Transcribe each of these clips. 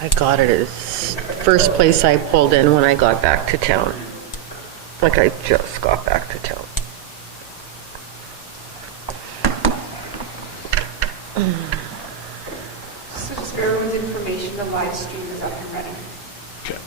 I got it as first place I pulled in when I got back to town. Like I just got back to town. So just for everyone's information, the live stream is up and running. Okay.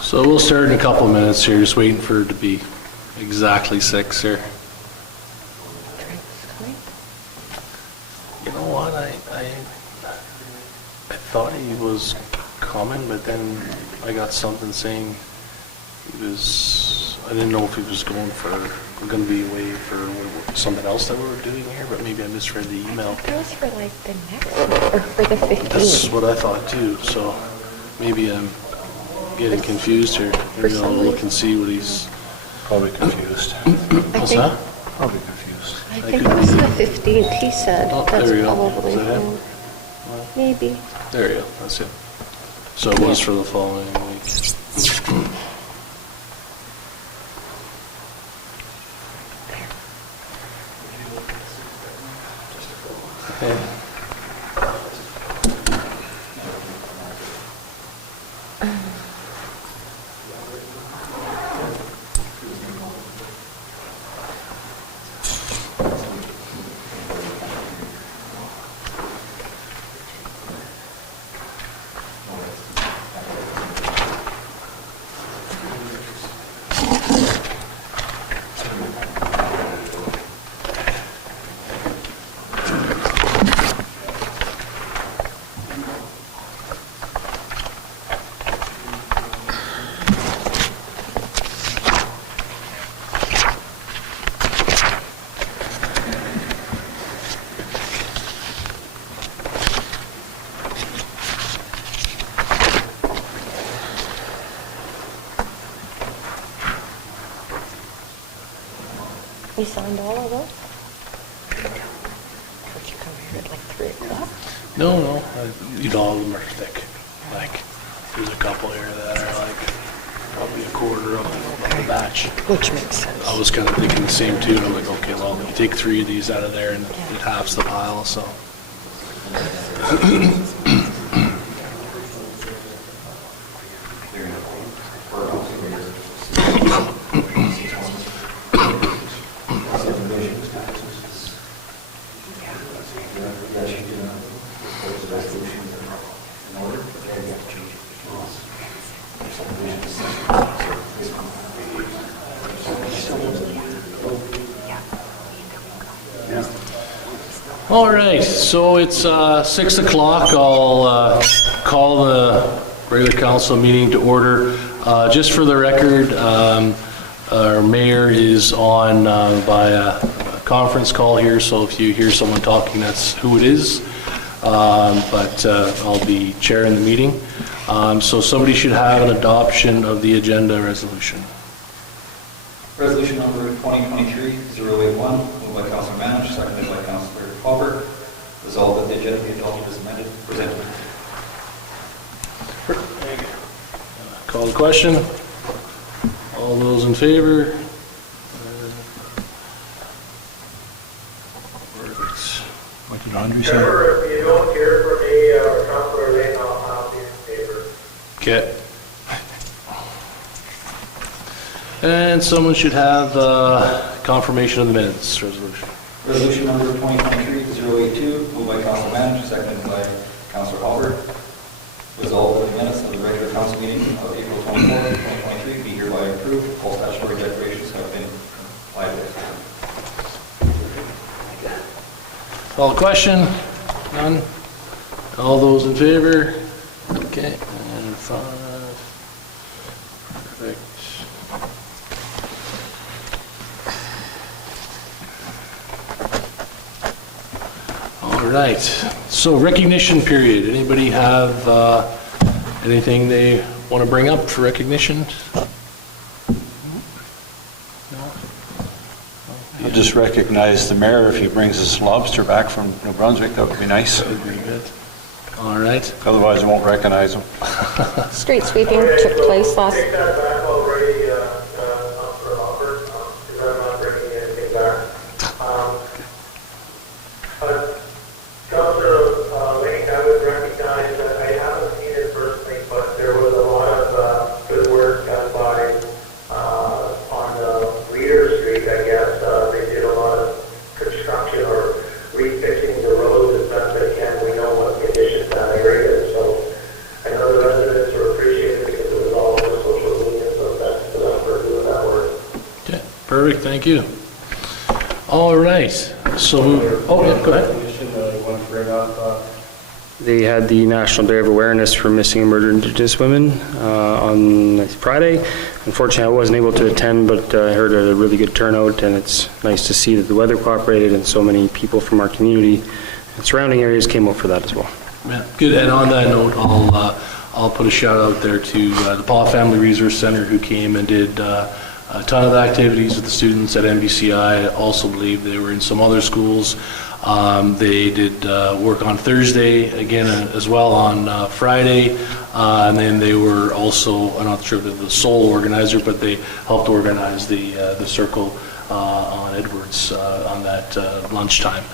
So we'll start in a couple of minutes here, just waiting for it to be exactly 6 here. You know what, I thought he was coming, but then I got something saying he was, I didn't know if he was going to be away for something else that we were doing here, but maybe I misread the email. That was for like the next one, or for the 15th. That's what I thought too, so maybe I'm getting confused here. Maybe I'll look and see what he's... Probably confused. What's that? Probably confused. I think it was the 15th, he said. Oh, That's there we go. probably Is that him. it? Maybe. There you go, that's it. So it was for the following week. Okay. You signed all of those? Would you come here at like 3 o'clock? No, all of them are thick. Like, there's a couple here that are like probably a quarter of the batch. Which makes sense. I was kind of thinking the same too, and I'm like, okay, well, you take 3 of these out of there and it halves the pile, so. All right, so it's 6 o'clock. I'll call the regular council meeting to order. Just for the record, our mayor is on by a conference call here, so if you hear someone talking, that's who it is. But I'll be chairing the meeting. So somebody should have an adoption of the agenda resolution. Resolution number 2023-081, moved by Councilor Manich, seconded by Councilor Hopper. Resolved that the agenda be adopted as amended, presented. Call the question. All those in favor? Perfect. What did Andre say? Remember, if you don't hear from me, or Councilor Lane, I'll be in favor. Okay. And someone should have confirmation of the minutes resolution. Resolution number 2023-082, moved by Councilor Manning, seconded by Councilor Hopper. Resolved that the minutes of the regular council meeting of April 24, 2023 be hereby approved. All statutory declarations have been complied with. Call the question? None? All those in favor? Okay, and 5. Perfect. All right, so recognition period. Anybody have anything they want to bring up for recognition? I'll just recognize the mayor if he brings his lobster back from New Brunswick, that would be nice. That would be good. All right. Otherwise, I won't recognize him. Street sweeping took place last, Take that back already, Councilor Hopper, because I'm not bringing anything back. Councilor Lane, I would recognize that I haven't seen it personally, but there was a lot of good work done by, on Reader Street, I guess. They did a lot of construction or refixing the roads as best they can. We know what conditions that area is, so I know the residents were appreciated because it was all over social media, so that's for them for doing that work. Okay, perfect, thank you. All right, so, oh, yeah, go ahead. They had the National Day of Awareness for Missing and Murdered Indigenous Women on Friday. Unfortunately, I wasn't able to attend, but I heard a really good turnout, and it's nice to see that the weather cooperated and so many people from our community and surrounding areas came out for that as well. Yeah, good, and on that note, I'll put a shout out there to the Paw Family Resource Center who came and did a ton of activities with the students at MBCI. I also believe they were in some other schools. They did work on Thursday, again as well on Friday, and then they were also, I'm not sure if they're the sole organizer, but they helped organize the circle on Edwards on that lunchtime,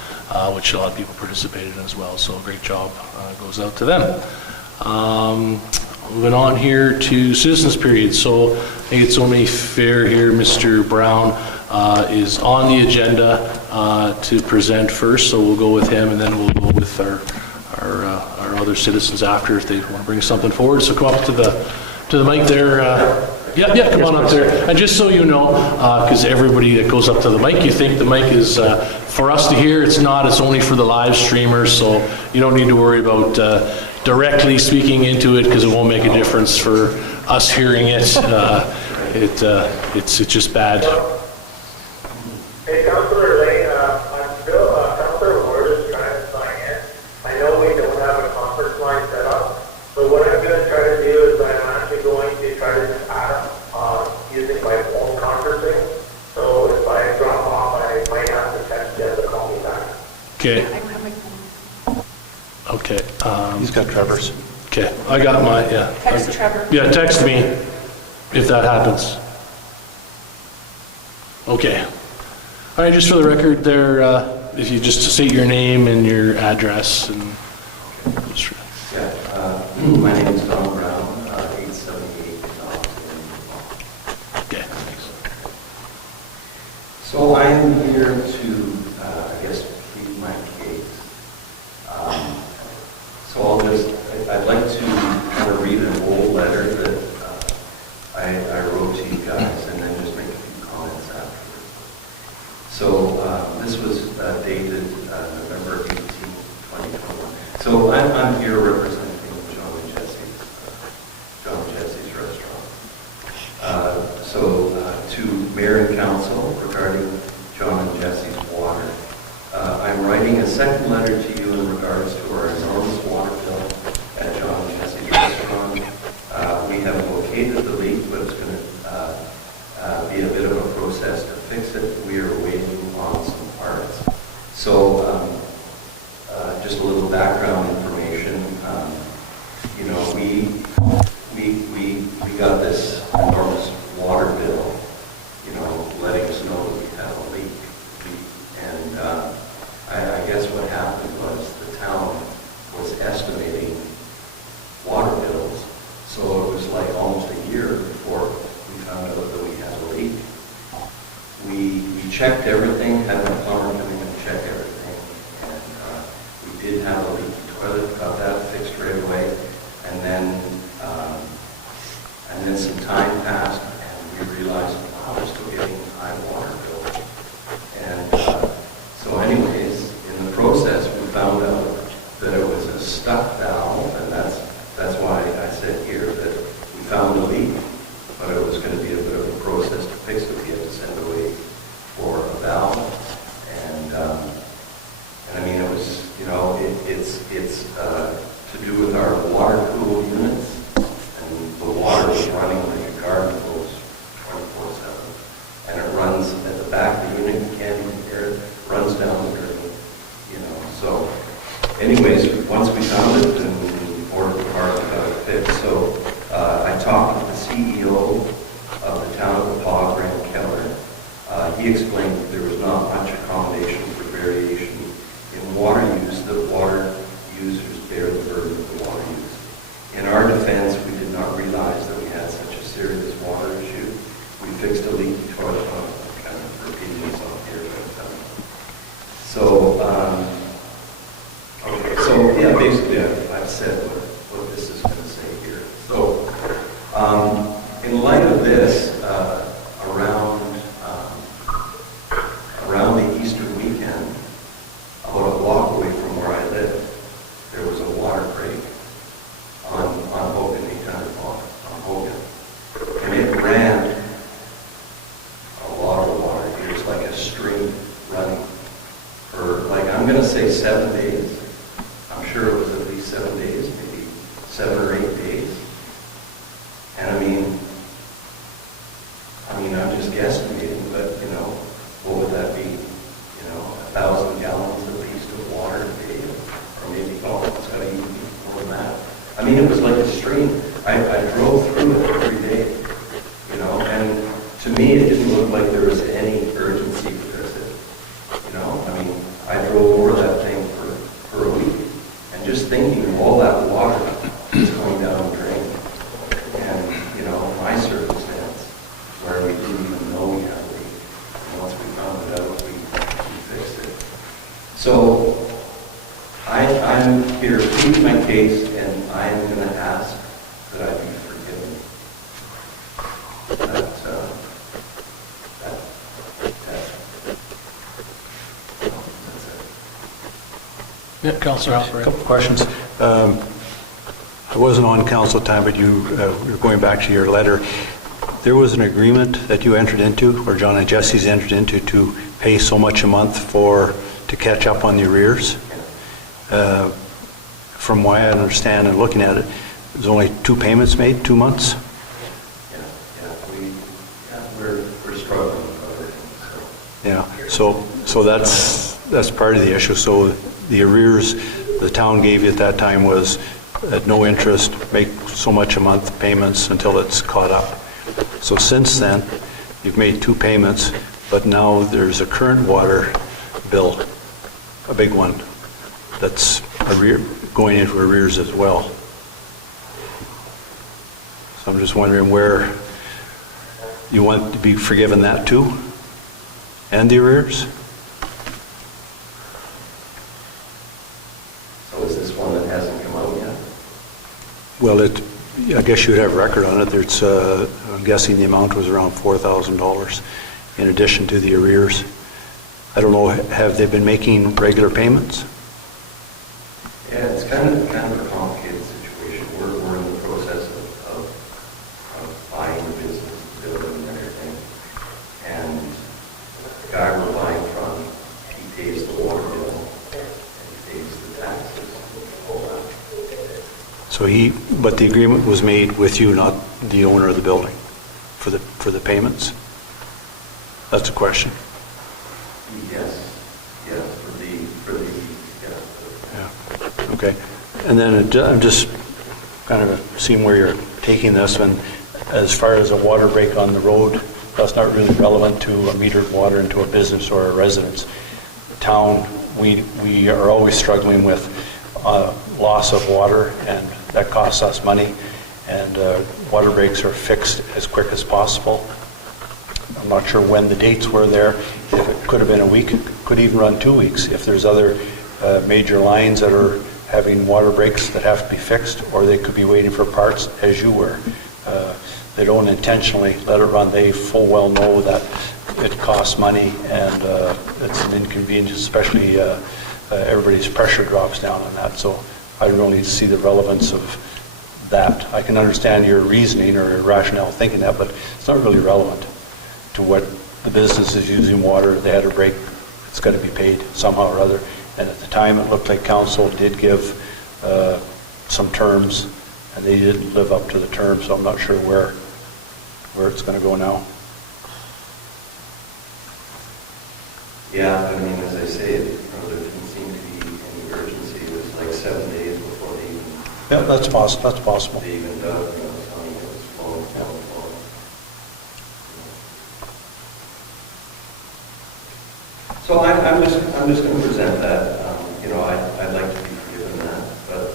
which a lot of people participated in as well, so a great job goes out to them. Moving on here to citizens period, so I think it's only fair here, Mr. Brown is on the agenda to present first, so we'll go with him, and then we'll go with our other citizens after if they want to bring something forward. So come up to the mic there. Yeah, come on up there. And just so you know, because everybody that goes up to the mic, you think the mic is for us to hear. It's not. It's only for the live streamers, so you don't need to worry about directly speaking into it because it won't make a difference for us hearing it. It's just bad. Hey, Councilor Lane, I'm still, Councilor Ward is trying to sign in. I know we don't have a conference line set up, but what I'm going to try to do is I'm actually going to try to just add using my phone conferencing. So if I drop off, I might have to text them to call me back. Okay. Okay. He's got Trevor's. Okay. I got my, yeah. Text Trevor. Yeah, text me if that happens. Okay. All right, just for the record there, if you just state your name and your address and. My name is Don Brown, 878 Okay, thanks. So I am here to, I guess, plead my case. So I'd like to kind of read an old letter that I wrote to you guys and then just make a few comments afterwards. So this was dated November 18, 2021. So I'm here representing John and Jesse's restaurant. To Mayor and Council regarding John and Jesse's water. I'm writing a second letter to you in regards to our enormous water bill at John and Jesse's restaurant. We have located the leak, but it's going to be a bit of a process to fix it. We are waiting on some parts. So just a little background information. We got this enormous water bill, letting us know that we had a leak. And I guess what happened was the town was estimating water bills. So it was like almost a year before we found out that we had a leak. checked everything, had my plumber come in and check everything, and we did have a leaky toilet, got that fixed right away, and then some time passed, and we realized, wow, we're still getting high water bills. And so anyways, in the process, we found out that it was a stuck valve, and that's why I said here that we found a leak, but it was going to be a bit of a process to fix it. We had to send away for a valve, and I mean, it was, you know, it's to do with our water cool units, and the water is running like a garden hose 24/7, and it runs at the back of the unit. You can't even hear it. Runs down the drain, you know. So, anyways, once we found it, and the board department got it fixed. So, I talked with the CEO of the town of Paw, Graham Keller. He explained that there was not much accommodation for variation in water use, that water users bear the burden of the water use. In our defense, we did not realize that we had such a serious water issue. We fixed a leaky toilet pump, kind of repeating myself here, but okay, so yeah, basically I've said what this is going to say here. So, in light of this, around the Easter weekend, about a block away from where I live, there was a water break on Hogan, 800 block on Hogan, and it ran a lot of water. It was like a stream running for, like, I'm going to say 7 days. I'm sure it was at least 7 days, maybe 7 or 8 days. And I mean, I'm just guesstimating, but, you know, what would that be? You know, 1,000 gallons at least of water a day, or maybe, it's got to even be more than that. I mean, it was like a stream. I drove through it every day, you know, and to me, it didn't look like there was any urgency to fix it. You know, I mean, I drove over that thing for a week, and just thinking of all that water is going down the drain. And, you know, my circumstance, where we didn't even know we had a leak, and once we found it out, we fixed it. So, I'm here to plead my case, and I am going to ask that I be forgiven. That's it. Yeah, Councillor Halper. Couple of questions. I wasn't on council time, but you're going back to your letter. There was an agreement that you entered into, or John and Jesse's entered into, to pay so much a month to catch up on the arrears. From what I understand and looking at it, there's only 2 payments made, 2 months? We're struggling with everything. So that's part of the issue. So the arrears the town gave you at that time was at no interest, make so much a month payments until it's caught up. So since then, you've made 2 payments, but now there's a current water bill, a big one, that's going into arrears as well. So I'm just wondering where you want to be forgiven that too, and the arrears? So is this one that hasn't come out yet? Well, I guess you'd have record on it. There's, I'm guessing the amount was around $4,000 in addition to the arrears. I don't know, have they been making regular payments? Yeah, it's kind of a complicated situation. We're in the process of buying the business, building and everything. And the guy we're buying from, he pays the water bill and he pays the taxes and all that. So but the agreement was made with you, not the owner of the building, for the payments? That's a question. Yes, Yeah. Okay. And then I'm just kind of seeing where you're taking this, and as far as a water break on the road, that's not really relevant to a metered water into a business or a residence. Town, we are always struggling with loss of water, and that costs us money, and water breaks are fixed as quick as possible. I'm not sure when the dates were there. could have been a week, could even run 2 weeks if there's other major lines that are having water breaks that have to be fixed, or they could be waiting for parts as you were. They don't intentionally let it run. They full well know that it costs money and it's an inconvenience, especially everybody's pressure drops down on that. So I don't really see the relevance of that. I can understand your reasoning or your rationale thinking that, but it's not really relevant to what the business is using water. They had a break, it's got to be paid somehow or other. And at the time, it looked like council did give some terms, and they didn't live up to the terms, so I'm not sure where it's going to go now. Yeah, I mean, as I say, there didn't seem to be any urgency. It was like 7 days before they even... Yeah, that's possible. They even dug, you know, telling me it was flowing. So I'm just going to present that. You know, I'd like to be forgiven that, but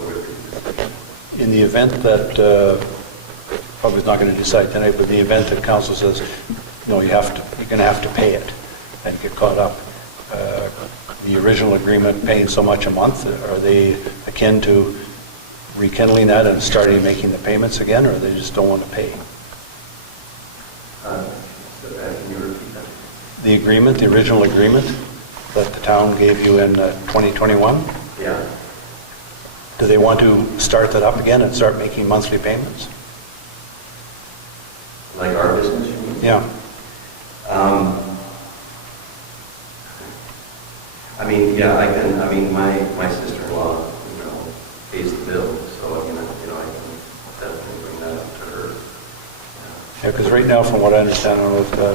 whatever. In the event that, probably not going to decide tonight, but in the event that council says, no, you're going to have to pay it and get caught up, the original agreement paying so much a month, are they akin to rekindling that and starting making the payments again, or they just don't want to pay? Can you repeat that? The agreement, the original agreement that the town gave you in 2021, Yeah. do they want to start that up again and start making monthly payments? Like our business, you mean? Yeah. I mean, yeah, I mean, my sister-in-law, you know, pays the bill, so, I can definitely bring that up to her. Yeah, because right now, from what I understand, I don't know if the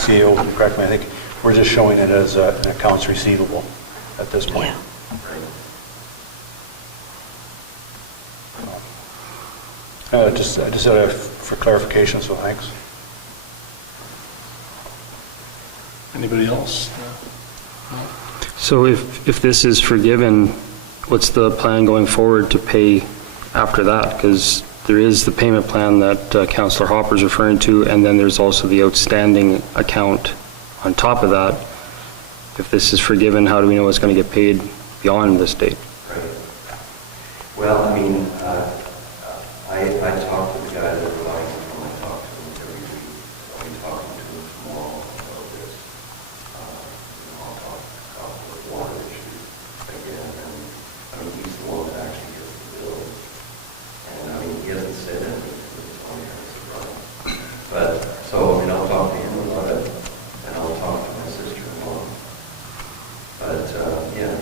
CEO can correct me, I think we're just showing it as an accounts receivable at this point. Yeah. Right. I just said for clarification, so thanks. Anybody else? So if this is forgiven, what's the plan going forward to pay after that? Because there is the payment plan that Councillor Hopper's referring to, and then there's also the outstanding account on top of that. If this is forgiven, how do we know it's going to get paid beyond this date? Right. Well, I mean, I talked to the guy that we're buying from. I talk to him every week. I'll be talking to him tomorrow about this. I'll talk about the water issue again. And I mean, he's the one that actually gets the bill. And I mean, he hasn't said anything to me. It's only kind of surprised. But, so, I mean, I'll talk to him about it, and I'll talk to my sister-in-law. But, yeah.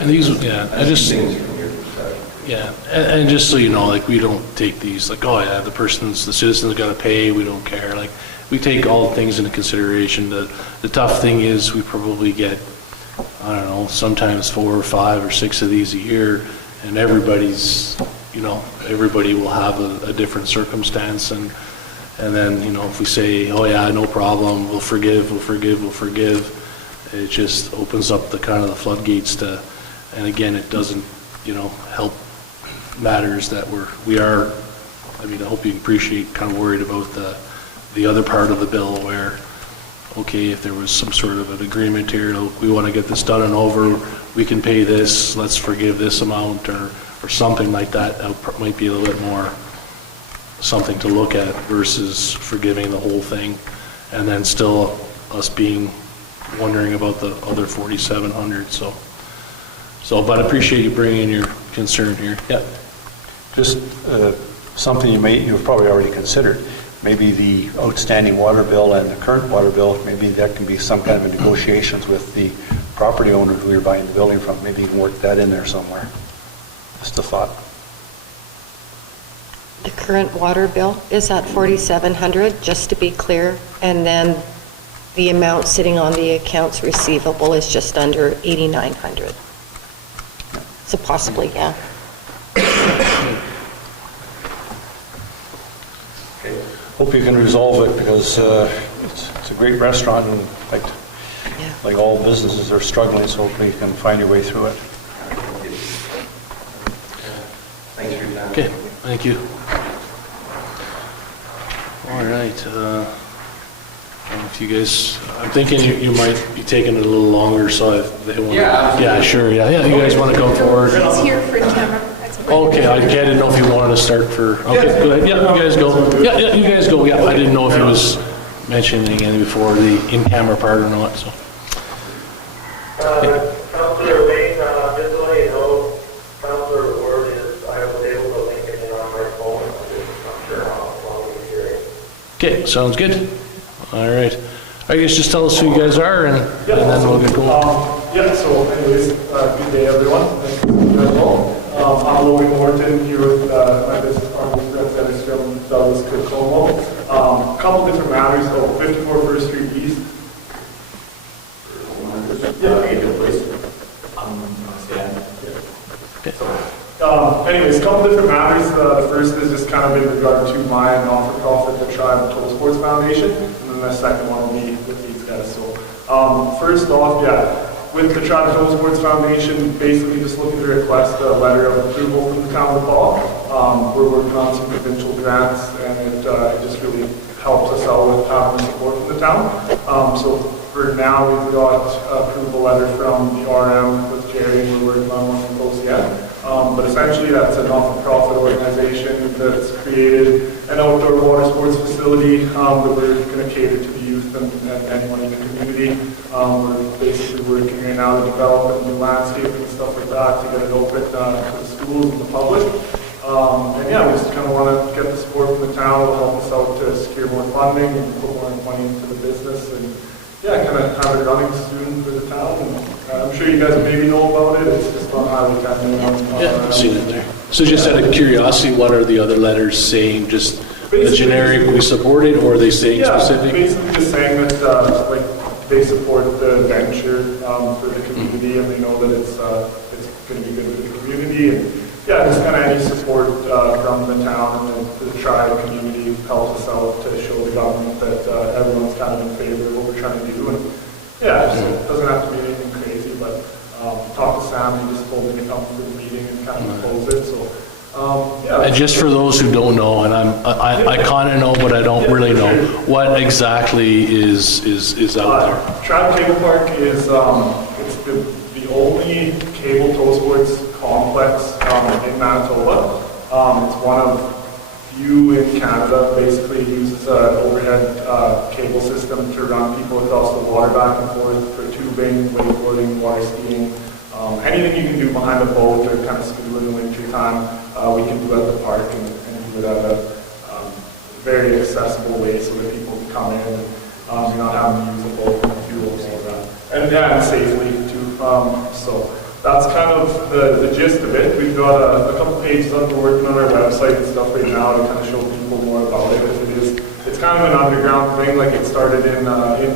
And these, yeah, I just... Things from your perspective. Yeah, and just so you know, like, we don't take these, like, oh yeah, the citizen's got to pay, we don't care. Like, we take all things into consideration. The tough thing is we probably get, I don't know, sometimes 4 or 5 or 6 of these a year, and everybody's, you know, everybody will have a different circumstance, and then, you know, if we say, oh yeah, no problem, we'll forgive, it just opens up the kind of the floodgates to, and again, it doesn't, you know, help matters that we are, I mean, I hope you appreciate, kind of worried about the other part of the bill where, okay, if there was some sort of an agreement here, we want to get this done and over, we can pay this, let's forgive this amount, or something like that. That might be a little bit more something to look at versus forgiving the whole thing, and then still us being wondering about the other 4,700. So, but I appreciate you bringing your concern here. Yeah. Just something you've probably already considered. Maybe the outstanding water bill and the current water bill, maybe that can be some kind of a negotiations with the property owner who you're buying the building from. Maybe you can work that in there somewhere. Just a thought. The current water bill is at 4,700, just to be clear, and then the amount sitting on the accounts receivable is just under 8,900. So possibly, yeah. Hope you can resolve it, because it's a great restaurant, and like all businesses, they're struggling, so hopefully you can find your way through it. Thanks for your time. Okay, thank you. All All right. If you guys, I'm thinking you might be taking it a little longer, so if they want. Yeah, sure. Yeah. You guys want to go forward? He's here for camera. Okay, I didn't know if you wanted to start for. Okay, go ahead. Yeah, you guys go. Yeah, you guys go. Yeah, I didn't know if he was mentioning anything before the in-camera part or not. So. Councillor Lane, just to let you know, Councillor Ward I was able to link it in on my phone. I'm not sure how long he's hearing. Okay, sounds good. All right. I guess just tell us who you guys are, and then we'll get going. So anyways, good day everyone. Thank you very well. I'm Logan Morton here with my business partner, Brent Dennis from Douglas Cocomo. A couple different matters, so 54 First Street East. Anyways, a couple different matters. The first is just kind of in regard to my not-for-profit, the Tribe Toll Sports Foundation, and then the second one will be with these guys. So first off, with the Tribe Toll Sports Foundation, basically just looking to request a letter of approval from the town of Paul. We're working on some provincial grants, and it just really helps us out with having the support from the town. So for now, we've got approval letter from the RM with Jerry, and we're working on one from OCN. But essentially, that's a not-for-profit organization that's created an outdoor water sports facility that we're going to cater to the youth and anyone in the community. We're basically working right now to develop a new landscape and stuff like that to get it open to the schools and the public. We just kind of want to get the support from the town. It'll help us out to secure more funding and put more money into the business and kind of have it running soon for the town. And I'm sure you guys maybe know about it. It's just on Highway 10. Yeah, I've seen it there. So just out of curiosity, what are the other letters saying? Just the generic, we support it, or are they saying specific? Basically just saying that they support the venture for the community, and they know that it's going to be good for the community. And just kind of any support from the town and the tribe community helps us out to show the government that everyone's kind of in favor of what we're trying to do. And so it doesn't have to be anything crazy, but talk to Sam. He just told me to come to the meeting and kind of propose it. So. And just for those who don't know, and I kind of know, but I don't really know, what exactly is out there? Tribe Cable Park is it's the only cable tow sports complex in Manitoba. It's one of few in Canada. Basically, it uses an overhead cable system to run people across the water back and forth for tubing, wakeboarding, water skiing. Anything you can do behind a boat or kind of ski in the winter time, we can do at the park and do it at a very accessible way so that people can come in and you're not having to use a boat and fuel and all that. And safely too. So that's kind of the gist of it. We've got a couple pages up. We're working on our website and stuff right now to kind of show people more about it. It's kind of an underground thing. Like it started in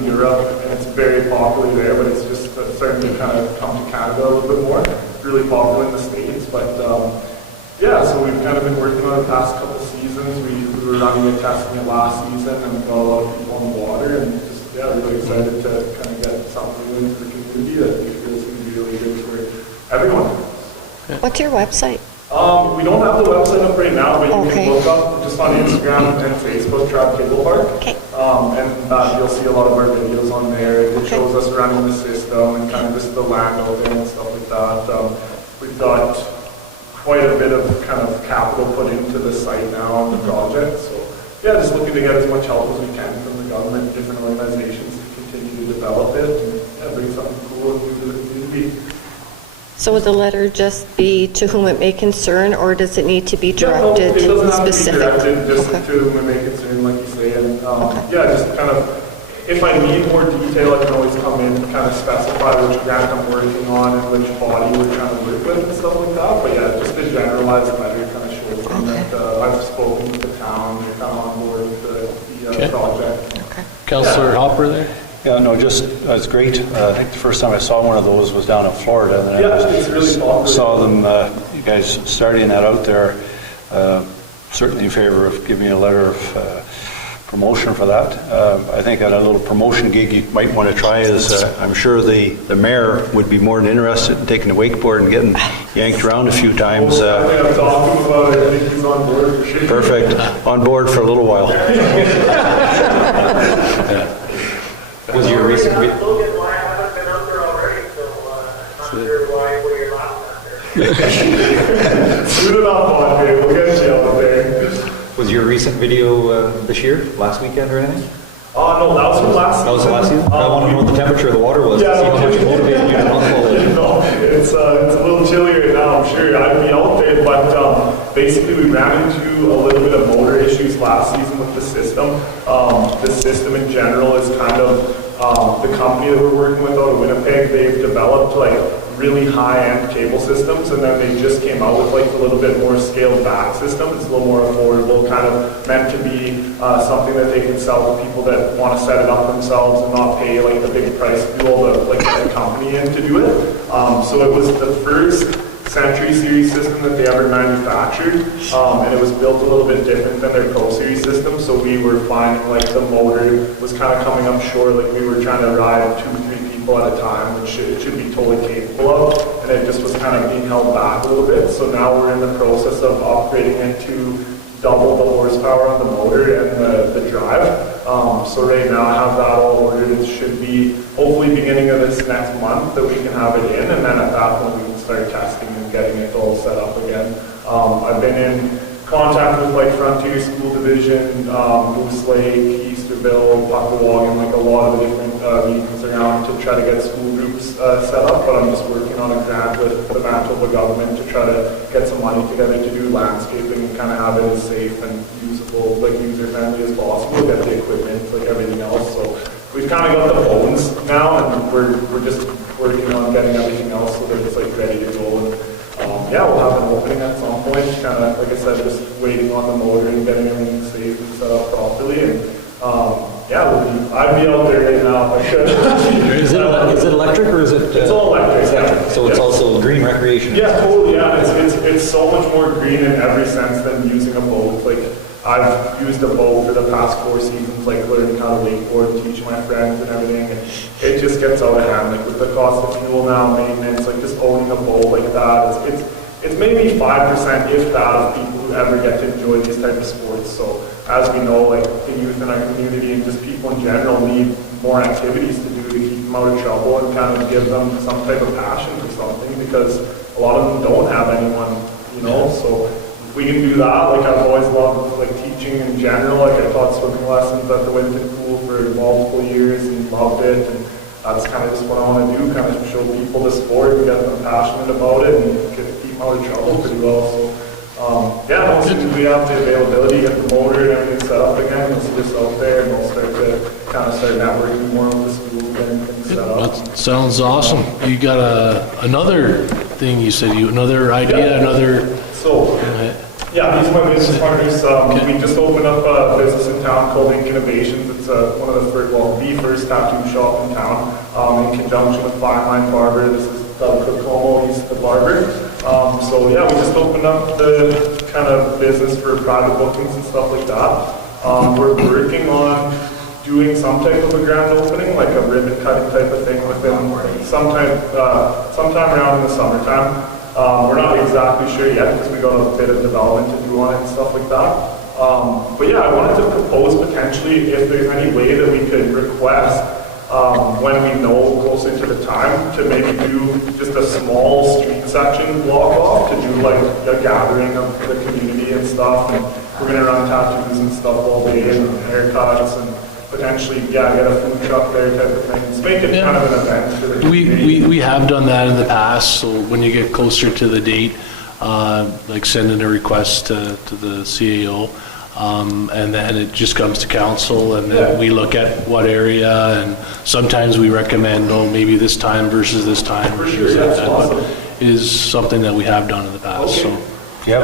Europe and it's very popular there, but it's just starting to kind of come to Canada a little bit more. It's really popular in the States, but so we've kind of been working on it the past couple seasons. We were running and testing it last season, and we got a lot of people on the water, and just really excited to kind of get something into the community that we feel is going to be really good for everyone. What's your website? We don't have the website up right now, but you can look up just on Instagram and Facebook, Tribe Cable Park. Okay. And you'll see a lot of our videos on there. It shows us running the system and kind of just the land out there and stuff like that. We've got quite a bit of kind of capital put into the site now on the project. So just looking to get as much help as we can from the government, different organizations to continue to develop it and bring something cool and new to the community. So would the letter just be to whom it may concern, or does it need to be directed it doesn't specific? have to be directed just to whom it may concern, like you say. And just kind of, if I need more detail, I can always come in and kind of specify which grant I'm working on and which body we're trying to work with and stuff like that. But just a generalized letter kind of shows them that I've spoken with the town, they're kind of on board with the project. Okay. Councillor Hopper there? Yeah, no, it's great. I think the first time I saw one of those was down in Florida. And It's really popular. Saw them, you guys starting that out there. Certainly in favor of giving a letter of promotion for that. I think at a little promotion gig you might want to try is, I'm sure the mayor would be more than interested in taking a wakeboard and getting yanked around a few times. I think I'm talking about it. I think he's on board for sure. Perfect. On board for a little while. Was your recent, Look at why I haven't been up there already, so I'm not sure where you're laughing at there. Suit it up, Andre, we'll get you out there. was your recent video this year, last weekend or anything? No, that was from last season. That was the last season? I want to know what the temperature of the water was, to see how much it motivated you to not follow it. No, it's a little chilly right now, I'm sure. I'd be out there, but basically we ran into a little bit of motor issues last season with the system. The system in general is kind of, the company that we're working with out of Winnipeg, they've developed like really high-end cable systems, and then they just came out with like a little bit more scaled-back system. It's a little more affordable, kind of meant to be something that they can sell to people that want to set it up themselves and not pay like the big price to do all the like get the company in to do it. So it was the first Century Series system that they ever manufactured, and it was built a little bit different than their Pro Series system. So we were finding like the motor was kind of coming up short, like we were trying to ride 2-3 people at a time, which it should be totally capable of, and it just was kind of being held back a little bit. So now we're in the process of upgrading it to double the horsepower on the motor and the drive. So right now I have that all ordered. It should be hopefully beginning of this next month that we can have it in, and then at that point we can start testing and getting it all set up again. I've been in contact with like Frontier School Division, Moose Lake, Easterville, Puckawagan, like a lot of the different meetings around to try to get school groups set up, but I'm just working on a grant with the Manitoba government to try to get some money together to do landscaping and kind of have it as safe and usable, like user-friendly as possible, get the equipment, like everything else. So we've kind of got the bones now, and we're just working on getting everything else so that it's like ready to go. And yeah, we'll have an opening at some point, kind of, like I said, just waiting on the motor and getting everything safe and set up properly. And yeah, I'd be out there right now if I could. Is it electric or is it? It's all electric. Yeah. So it's also green recreation? Yeah, totally, yeah. It's so much more green in every sense than using a boat. Like, I've used a boat for the past 4 seasons, like learning how to wakeboard and teaching my friends and everything, and it just gets out of hand. Like with the cost of fuel now, maintenance, like just owning a boat like that, it's maybe 5%, if that, of people who ever get to enjoy these type of sports. So as we know, like the youth in our community and just people in general need more activities to do to keep them out of trouble and kind of give them some type of passion for something, because a lot of them don't have anyone, you know. So if we can do that, like I've always loved like teaching in general. Like I taught swimming lessons at the Winton Pool for multiple years and loved it, and that's kind of just what I want to do, kind of show people the sport and get them passionate about it and keep them out of trouble pretty well. So yeah, as soon as we have the availability, get the motor and everything set up again, we'll see us out there and we'll start to kind of start networking more with the school and getting things set up. That sounds awesome. You got another thing you said, another idea, Yeah. another... So, yeah, these are my business partners. We just opened up a business in town called Ink Innovations. It's one of the first tattoo shop in town, in conjunction with Fine Line Barber. This is Doug Cocomo, he's the barber. So yeah, we just opened up the kind of business for private bookings and stuff like that. We're working on doing some type of a grand opening, like a ribbon cutting type of thing within sometime around in the summertime. We're not exactly sure yet because we got a bit of development to do on it and stuff like that. But yeah, I wanted to propose potentially if there's any way that we could request when we know closer to the time to maybe do just a small street section block off to do like a gathering of the community and stuff. And we're going to run tattoos and stuff all day and haircuts and potentially, yeah, get a food truck there type of thing. Just make it kind of an event for the community. We have done that in the past, so when you get closer to the date, like send in a request to the CAO, and then it just comes to council, and then we look at what area, and sometimes we recommend, maybe this time versus this time. For sure, yeah, that's awesome. Is something that we have done in the past. Okay. So. Do you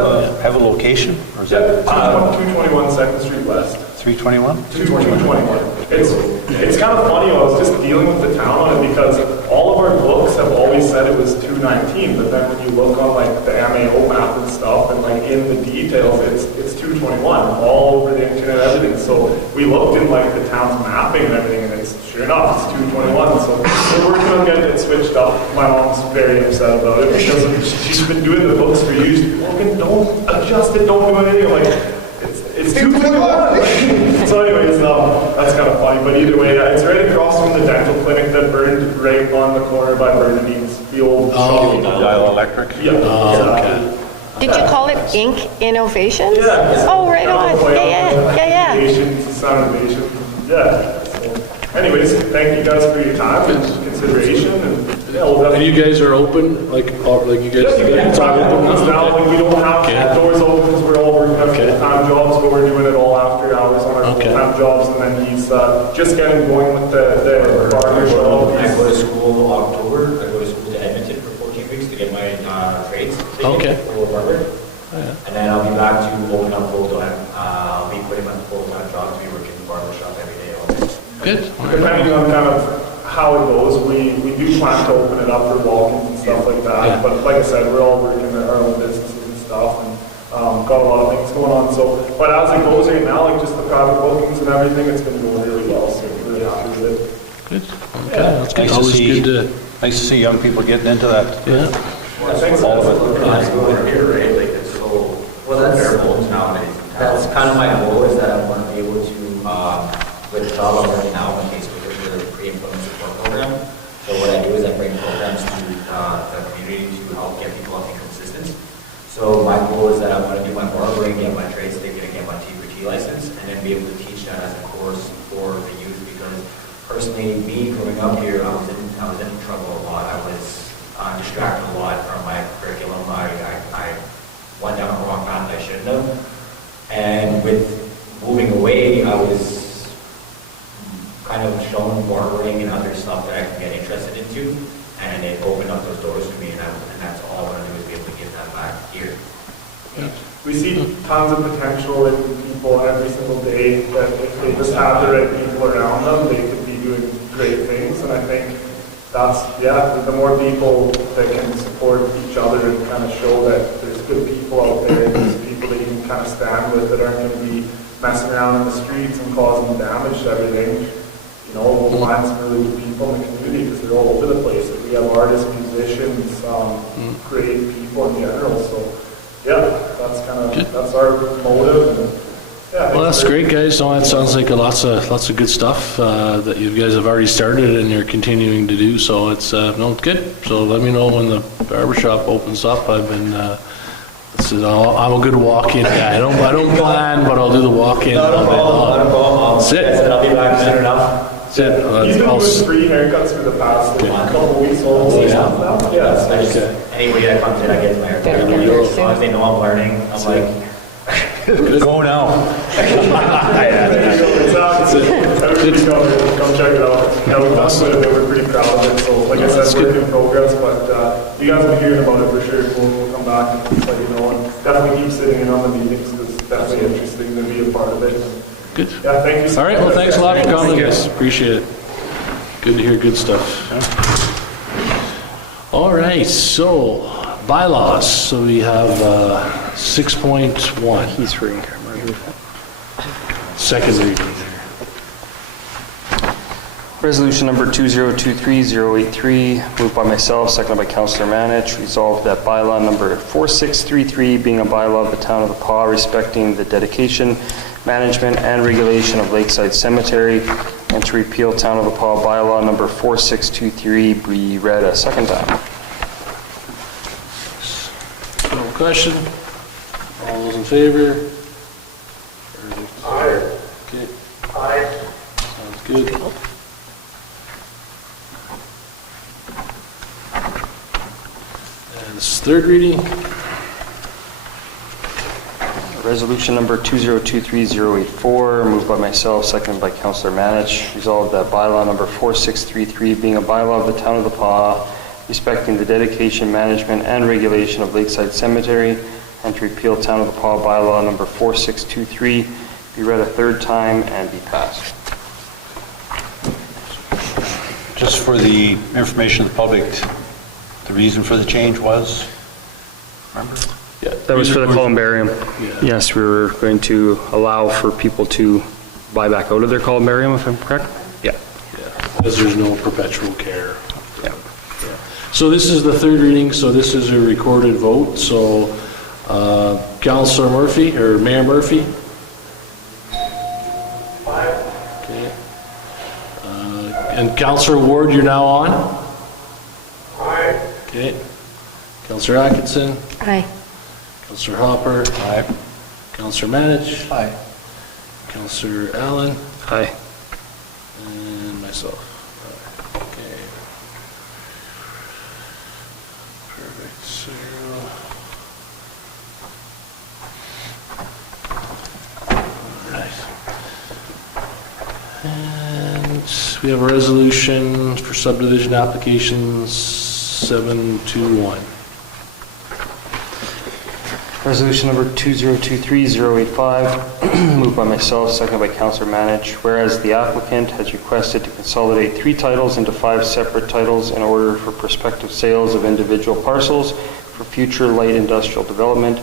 have a location? Or is Yeah, that 221 2nd Street West. 321? 221. It's kind of funny, I was just dealing with the town on it because all of our books have always said it was 219, but then when you look on like the MAO map and stuff and like in the details, it's 221 all over the internet, everything. So we looked in like the town's mapping and everything, and it's sure enough, it's 221. So we're working on getting it switched up. My mom's very upset about it because she's been doing the books for years. Logan, don't adjust it, don't do anything. I'm like, It's 221. So anyways, that's kind of funny, but either way, it's right across from the dental clinic that burned right on the corner by Bernadine's, the old shop. Dial Electric? Yeah, exactly. Did you call it Inc. Innovations? Yeah. Oh, right on. Yeah. Innovations, sound innovations, yeah. So anyways, thank you guys for your time and consideration, and yeah, we'll And definitely. you guys are open, like you guys? Yeah, you can talk about this now, like, we don't have Okay. doors open because we're all working on Okay. full-time jobs, but we're doing it all after hours on our Okay. full-time jobs, and then he's just getting going with the barber shop. I go to school October. I go to school to Edmonton for 14 weeks to get my trades. Okay. For barber. And then I'll be back to open up full-time. I'll be putting my full-time job to be working in the barber shop every day all day. Good. Depending on kind of how it goes, we do plan to open it up for walk-ins and stuff like that. Yeah. But like I said, we're all working at our own businesses and stuff, and got a lot of things going on. So, but as it goes right now, like just the private bookings and everything, it's been going really well. So we're really happy with it. Good. Okay, that's good. Nice to Always see, good to, nice to see young people getting into that. yeah. Thanks. All of it. That's going here, right? Like it's so bare bones nowadays. That's kind of my goal is that I want to be able to, with the job I'm working now, in case we do the pre-employment support program. So what I do is I bring programs to the community to help get people up in consistent. So my goal is that I want to do my barbering, get my trade ticket, and get my T4T license, and then be able to teach that as a course for the youth. Because personally, me growing up here, I was in trouble a lot. I was distracted a lot from my curriculum. I went down a wrong path I shouldn't have. And with moving away, I was kind of shown barbering and other stuff that I could get interested into, and it opened up those doors for me, and that's all I want to do is be able to give that back here. We see tons of potential in people every single day that if they just have the right people around them, they could be doing great things. And I think that's, the more people that can support each other and kind of show that there's good people out there, and there's people that you can kind of stand with that aren't going to be messing around in the streets and causing damage to everything. You know, we'll find some really good people in the community because they're all over the place. We have artists, musicians, great people in general. So, that's kind of, that's our motive. And, Well, that's great, guys. No, it sounds like lots of good stuff that you guys have already started and you're continuing to do. So it's it's good. So let me know when the barbershop opens up. I've been I'm a good walk-in guy. I don't plan, but I'll do the walk-in. Not a problem. Sit. I'll be back soon enough. Sit. He's been doing free haircuts for the past couple of weeks, almost a month now. Yeah, I just, anybody that comes in, I get my haircut. Better get there As long as they know I'm learning, I'm like, Go now. Everybody come check it out. Yeah, we've done with it, we're pretty proud of it. So like I said, we're in progress, but you guys will be hearing about it for sure. We'll come back and let you know. And definitely keep sitting in on the meetings because it's definitely interesting to be a part of it. Good. Yeah, thank you so All right. much. Well, thanks a lot for coming, guys. Appreciate it. Good to hear good stuff. All right. So bylaws. So we have 6.1. He's reading. Second reading. Resolution number 2023-083, moved by myself, seconded by Councillor Manich, resolved that bylaw number 4633, being a bylaw of the Town of the Pas respecting the dedication, management, and regulation of Lakeside Cemetery, and to repeal Town of the Pas bylaw number 4623 be read a second time. No question? All those in favor? Aye. Okay, Aye. sounds good. And this is third reading. Resolution number 2023-084, moved by myself, seconded by Councillor Manich, resolved that bylaw number 4633, being a bylaw of the Town of the Pas respecting the dedication, management, and regulation of Lakeside Cemetery, and to repeal Town of the Pas bylaw number 4623, be read a third time and be passed. Just for the information of the public, the reason for the change was, remember? Yeah, That was for the columbarium. Yeah. Yes, we were going to allow for people to buy back out of their columbarium, if I'm correct? Yeah. Because there's no perpetual care. Yeah. So this is the third reading, so this is a recorded vote. So Councillor Murphy, or Mayor Murphy, And Councillor Ward, you're now on? Aye. Okay. Councillor Atkinson? Aye. Councillor Hopper? Aye. Councillor Manich? Aye. Councillor Allen? Aye. And myself. Okay. Perfect. Alright. And we have a resolution for subdivision applications 721. Resolution number 2023-085, moved by myself, seconded by Councillor Manich. Whereas the applicant has requested to consolidate 3 titles into 5 separate titles in order for prospective sales of individual parcels for future light industrial development.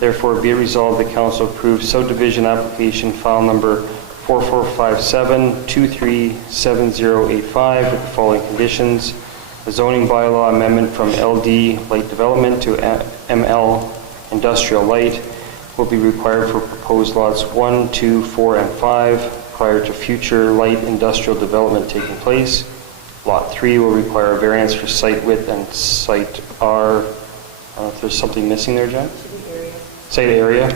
Therefore, be it resolved, the council approves subdivision application file number 4457237085 with the following conditions. A zoning bylaw amendment from LD Light Development to ML Industrial Light will be required for proposed lots 1, 2, 4, and 5 prior to future light industrial development taking place. Lot 3 will require a variance for site width and site R. I don't know if there's something missing there, Jen? Site area,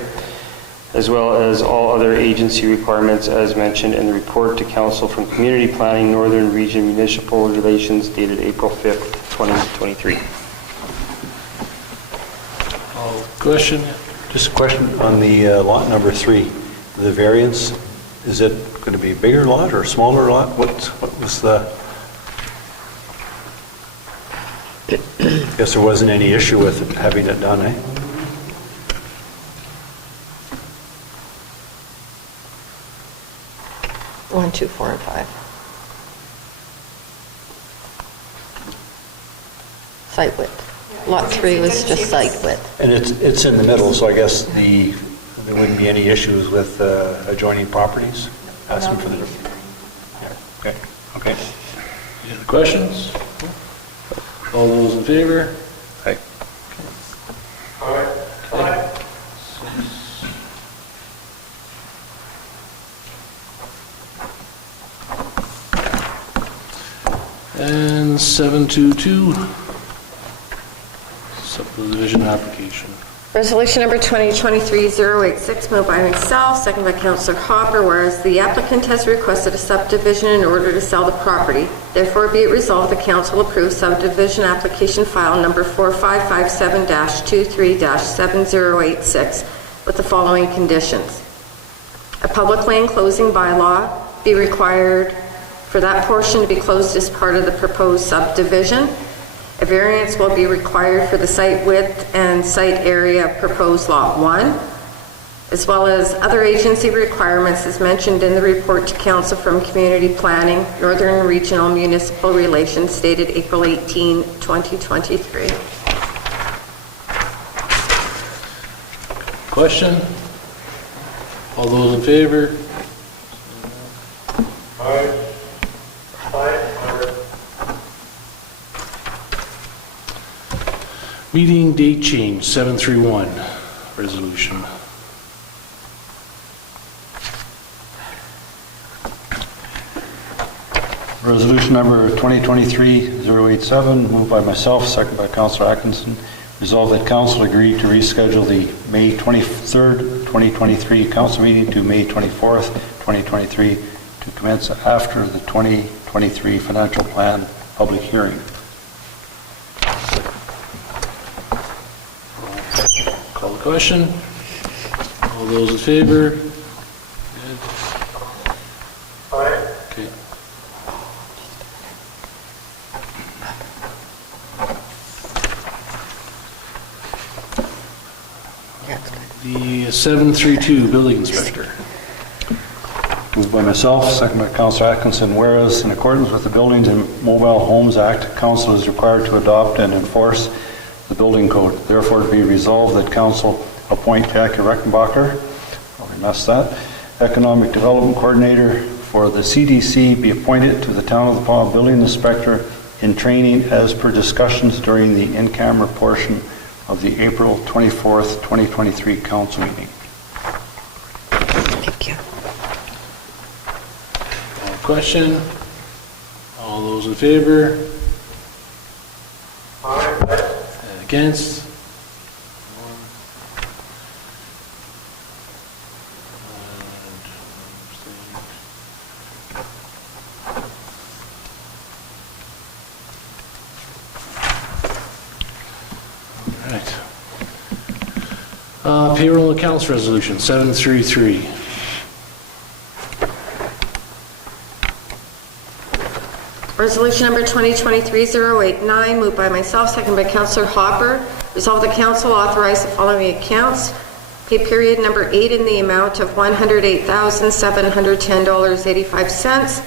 as well as all other agency requirements as mentioned in the report to Council from Community Planning Northern Region Municipal Relations dated April 5th, 2023. Question? Just a question on the lot number 3, the variance, is it going to be a bigger lot or a smaller lot? What was the... Guess there wasn't any issue with having it done, eh? One, 2, 4, and 5. Site width. Lot 3 was just site width. And it's in the middle, so I guess there wouldn't be any issues with adjoining properties? Asking for the... Yeah, okay. Any other questions? All those in favor? Aye. Aye. Aye. And 722, subdivision application. Resolution number 2023-086, moved by myself, second by Councillor Hopper, whereas the applicant has requested a subdivision in order to sell the property. Therefore, be it resolved, the council approves subdivision application file number 4557-23-7086 with the following conditions. A public lane closing bylaw be required for that portion to be closed as part of the proposed subdivision. A variance will be required for the site width and site area of proposed lot 1, as well as other agency requirements as mentioned in the report to Council from Community Planning, Northern Regional Municipal Relations dated April 18, 2023. Question? All those in favor? Aye. Aye. Meeting date change, 731, resolution. Resolution number 2023-087, moved by myself, second by Councillor Atkinson. Resolved that council agreed to reschedule the May 23rd, 2023 council meeting to May 24th, 2023 to commence after the 2023 financial plan public hearing. Call the question. All those in favor? Good. Aye. Okay. The 732, building inspector. Moved by myself, second by Councillor Atkinson, whereas in accordance with the Buildings and Mobile Homes Act, council is required to adopt and enforce the building code. Therefore, to be resolved that council appoint Jackie Reckenbacher, probably missed that, Economic Development Coordinator for the CDC, be appointed to the Town of the Paw Building Inspector in training as per discussions during the in-camera portion of the April 24th, 2023 council meeting. Thank you. Question? All those in favor? Aye. And against? Right. Payroll accounts resolution 733. Resolution number 2023-089, moved by myself, seconded by Councillor Hopper. Resolve the council authorize the following accounts. Pay period number 8 in the amount of $108,710.85.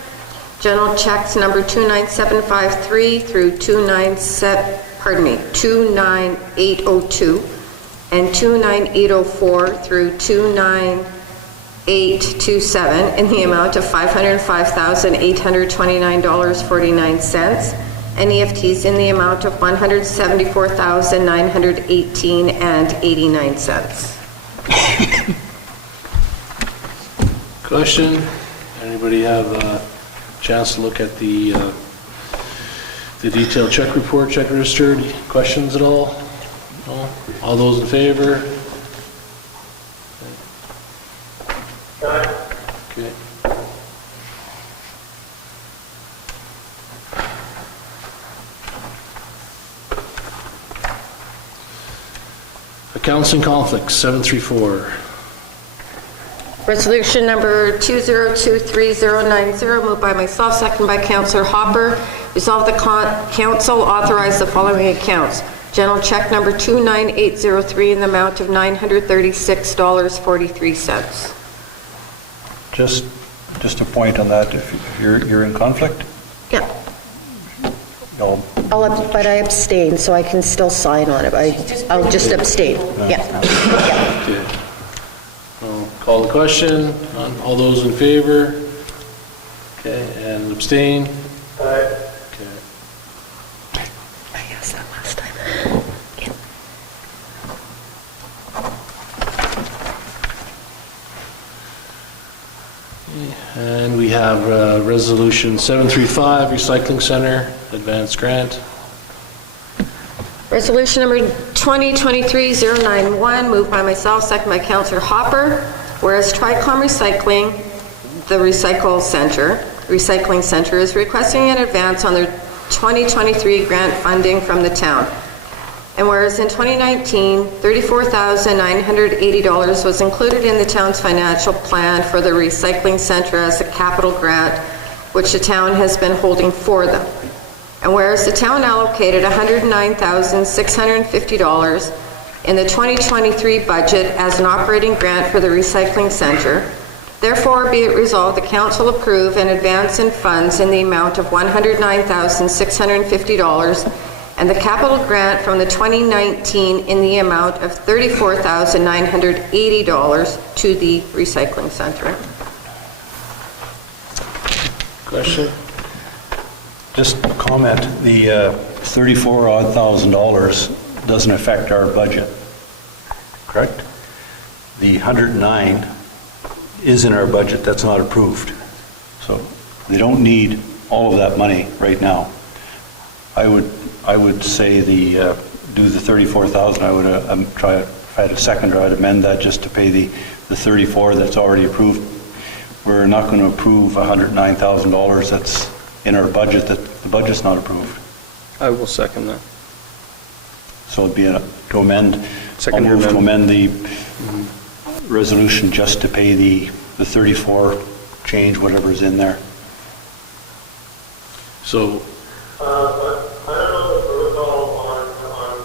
General checks number 29753 through 29802 and 29804 through 29827 in the amount of $505,829.49, and EFTs in the amount of $174,918.89. Question? Anybody have a chance to look at the detailed check report, check register? Any questions at all? No? All those in favor? Aye. Okay. Accounts and conflicts, 734. Resolution number 2023090, moved by myself, seconded by Councillor Hopper. Resolve the council authorize the following accounts. General check number 29803 in the amount of $936.43. Just a point on that, if you're in conflict? Yeah, No. but I abstain, so I can still sign on it. I'll just abstain. Yeah. Okay. I'll call the question. All those in favor? Okay, and abstain? Aye. Okay. I asked that last time. Yeah. And we have resolution 735, recycling center, advanced grant. Resolution number 2023-091, moved by myself, second by Councillor Hopper. Whereas Tricom Recycling, the recycling center is requesting an advance on their 2023 grant funding from the town. And whereas in 2019, $34,980 was included in the town's financial plan for the recycling center as a capital grant, which the town has been holding for them. And whereas the town allocated $109,650 in the 2023 budget as an operating grant for the recycling center, therefore be it resolved the council approve an advance in funds in the amount of $109,650 and the capital grant from the 2019 in the amount of $34,980 to the recycling center. Question? Just a comment, the $34,000 doesn't affect our budget, correct? The 109 is in our budget, that's not approved. So they don't need all of that money right now. I would say do the 34,000, I would try, if I had a seconder, I'd amend that just to pay the 34 that's already approved. We're not going to approve $109,000 that's in our budget, that the budget's not approved. I will second that. So it'd be to amend, Second I'll move to amendment. amend the resolution just to pay the 34 change, whatever's in there. So, I don't know the protocol on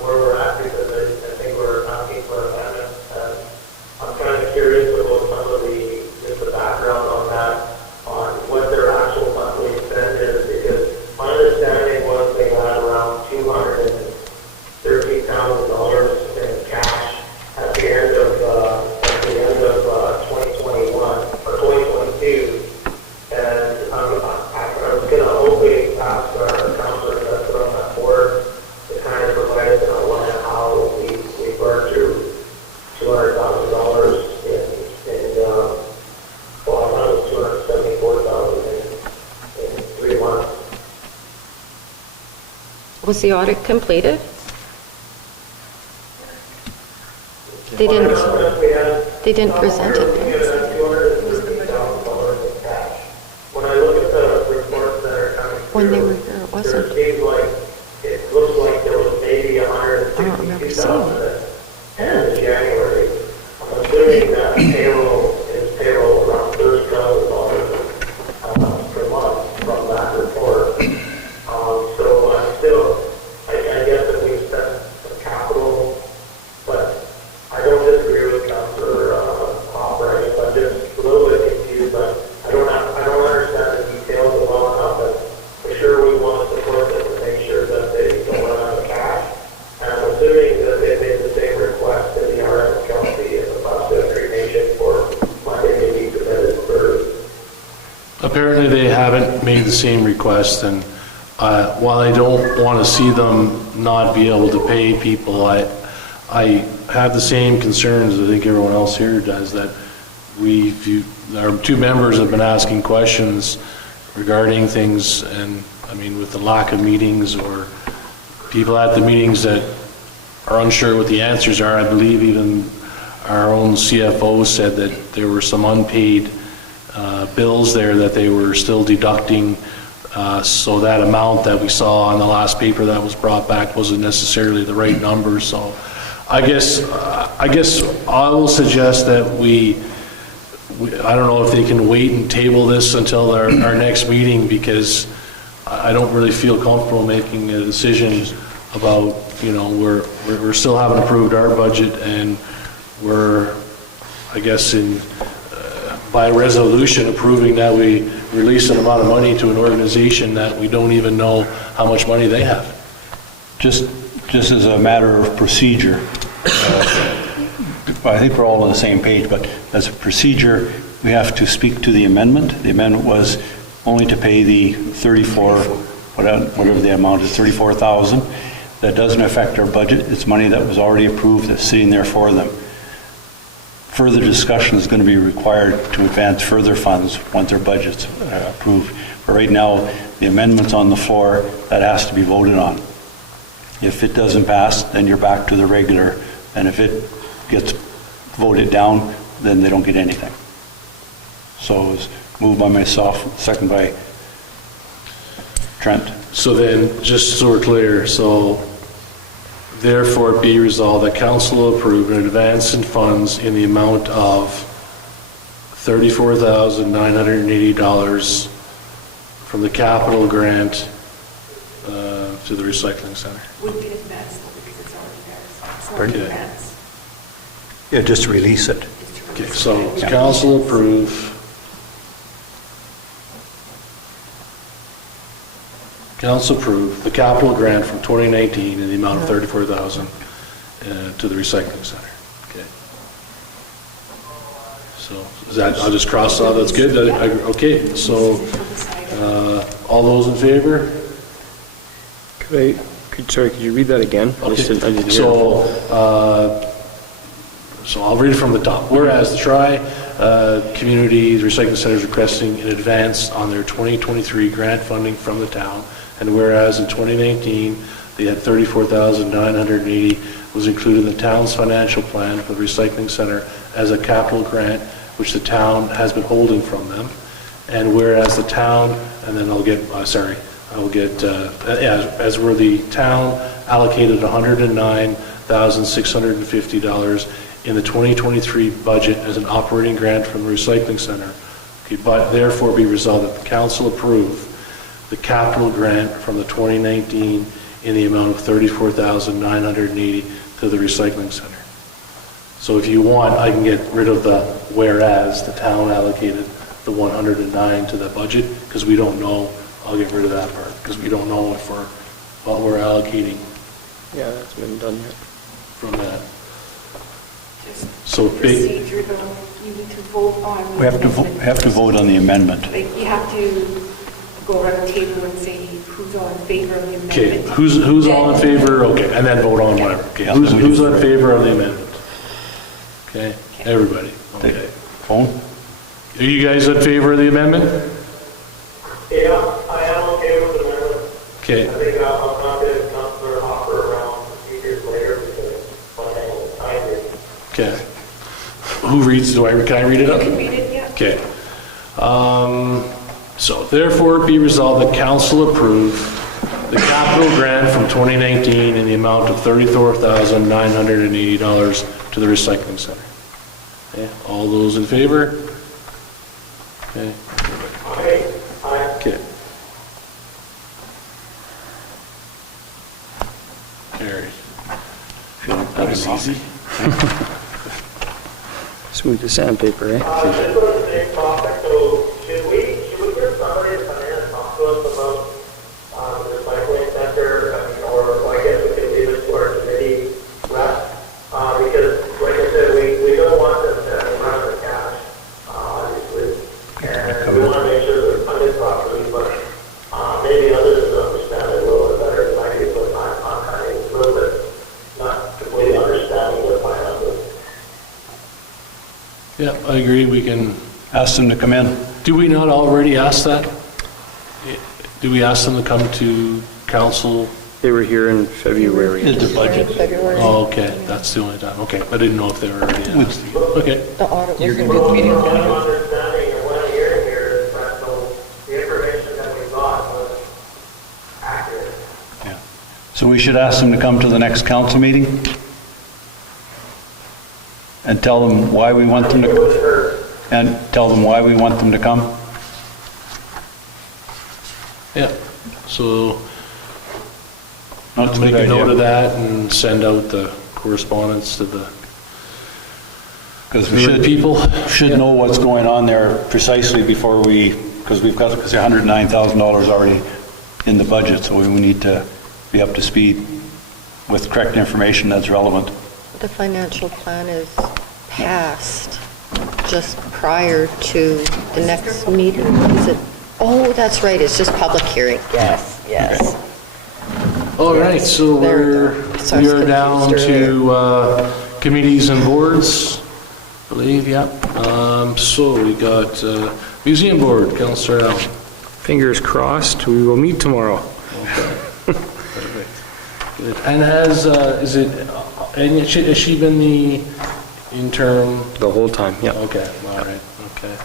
where we're at because I think we're asking for amendment. I'm kind of curious about some of just the background on that, on what their actual monthly spend is, because my understanding was they had around $213,000 in cash at the end of 2021 or 2022. And I was going to hopefully ask our councillor Was the audit completed? They didn't present it. When I look at the reports that are coming through, When they were here, it wasn't. there seems like, it looks like there was maybe I don't remember seeing it. in January. I'm assuming that payroll is payroll around $30,000 per month from that report. So I'm still, I guess that we've spent some capital, but I don't disagree with Councilor Hopper, but just a little bit confused, but I don't understand the details well enough, but for sure we want to support them to make sure that they don't run out of cash. And I'm assuming that they made the same request in the RS County and the Boston cremation for funding to be submitted for. Apparently, they haven't made the same request, and while I don't want to see them not be able to pay people, I have the same concerns I think everyone else here does, that our two members have been asking questions regarding things, and I mean, with the lack of meetings or people at the meetings that are unsure what the answers are. I believe even our own CFO said that there were some unpaid bills there that they were still deducting, so that amount that we saw on the last paper that was brought back wasn't necessarily the right number. So I guess I will suggest that I don't know if they can wait and table this until our next meeting, because I don't really feel comfortable making a decision about, we're still haven't approved our budget, and we're, I guess, by resolution approving that we release an amount of money to an organization that we don't even know how much money they have. Just as a matter of procedure, I think we're all on the same page, but as a procedure, we have to speak to the amendment. The amendment was only to pay the 34, whatever the amount is, 34,000. That doesn't affect our budget. It's money that was already approved that's sitting there for them. Further discussion is going to be required to advance further funds once their budget's approved. But right now, the amendment's on the floor, that has to be voted on. If it doesn't pass, then you're back to the regular, and if it gets voted down, then they don't get anything. So it's moved by myself, second by Trent. So then, just so we're clear, so therefore it be resolved that council will approve an advance in funds in the amount of $34,980 from the capital grant to the recycling center. Would be advanced because it's already there. It's Pardon? already advanced. Yeah, just release it. Okay, so council approve. Council approve the capital grant from 2019 in the amount of $34,000 to the recycling center. Okay. So is that, I'll just cross out, that's good. Okay, so all those in favor? Could you read that again? I just didn't hear. So I'll read it from the top. Whereas the Tri-Community Recycling Center is requesting an advance on their 2023 grant funding from the town, and whereas in 2019 they had $34,980 was included in the town's financial plan for the recycling center as a capital grant, which the town has been holding from them, and whereas the town, and then as where the town allocated $109,650 in the 2023 budget as an operating grant from the recycling center. Okay, but therefore be resolved that the council approve the capital grant from the 2019 in the amount of $34,980 to the recycling center. So if you want, I can get rid of the whereas the town allocated the 109 to the budget, because we don't know. I'll get rid of that part, because we don't know if what we're allocating. Yeah, that's been done yet. From that. Just So procedure though, you need to vote on. We have to vote on the amendment. Like, you have to go around the table and say who's all in favor of the amendment. Okay, who's all in favor? Okay, and then vote on whatever. Okay, who's in favor of the amendment? Okay, everybody. Okay. Phone? Are you guys in favor of the amendment? Yeah, I am okay with the amendment. Okay, I think I'm not going to Who reads, can I read it You up? can read it, yeah. Okay. So therefore it be resolved that council approve the capital grant from 2019 in the amount of $34,980 to the recycling center. Okay, all those in favor? Okay. Okay, aye. Okay. Carried. That was easy. Smooth as sandpaper, eh? Just on the same topic, so should we get somebody to come in and talk to us about the recycling center, or I guess we could leave it to our committee rep, because like I said, we don't want them to run out of cash, obviously, and we want to make sure they're funded properly, but maybe others understand it a little bit better than I do, but I'm kind of a little bit not completely understanding the finances. Yeah, I agree, we can, Ask them to come in. do we not already ask that? Do we ask them to come to council? They were here in February. Is the budget. February. Oh, okay, that's the only time, okay, I didn't know if they were already asked. Okay, The audit was. You're gonna be at the meeting. What I'm understanding and what I'm hearing here is that the information that we got was accurate. Yeah. So we should ask them to come to the next council meeting and tell them why we want them It to, was her. and tell them why we want them to come. yeah, so That's a make good a note of idea. that and send out the correspondence to the Because we right people. should know what's going on there precisely before because we've got $109,000 already in the budget, so we need to be up to speed with correct information that's relevant. The financial plan is passed just prior to the next meeting, is it? Oh, that's right, it's just public hearing. Yes, yes. All right, so There we go. So I we was are down confused to committees and boards, I believe, yeah. So we got museum board, Councillor Allen. Fingers crossed, we will meet tomorrow. Good. And has she been the interim? The whole time, yeah. Okay, all right, okay.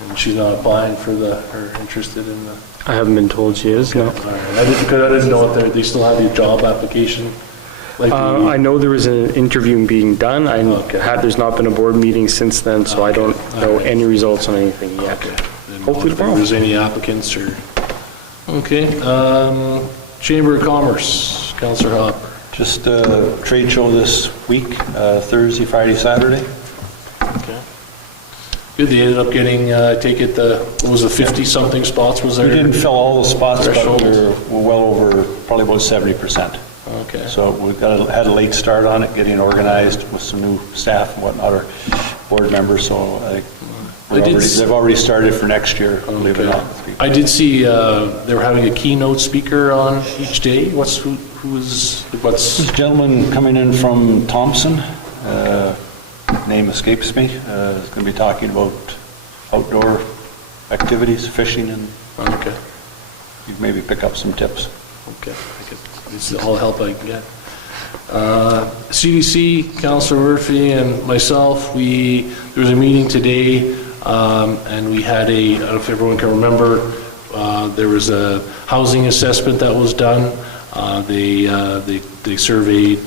And she's not applying for or interested in the? I haven't been told she is, no. All right, because I didn't know if they still have your job application. Like I know there was an interview being done. There's not been a board meeting since then, so I don't know any results on anything yet. Okay. Didn't know Hopefully if there tomorrow. was any applicants or, okay. Chamber of Commerce, Councillor Hopper. Just a trade show this week, Thursday, Friday, Saturday. Okay. Good, they ended up getting, take it, what was it, 50-something spots was We there? didn't fill all the spots, but Threshold. we're well over, probably about 70%. Okay. So we had a late start on it, getting organized with some new staff and whatnot, or board members, so I think they've already started for next year, believe it or not. I did see they were having a keynote speaker on each day. What's This gentleman coming in from Thompson, name escapes me, is going to be talking about outdoor activities, fishing, and okay. you can maybe pick up some tips. Okay, it's all the help I can get. CDC, Councillor Murphy and myself, there was a meeting today, and we had I don't know if everyone can remember, there was a housing assessment that was done. They surveyed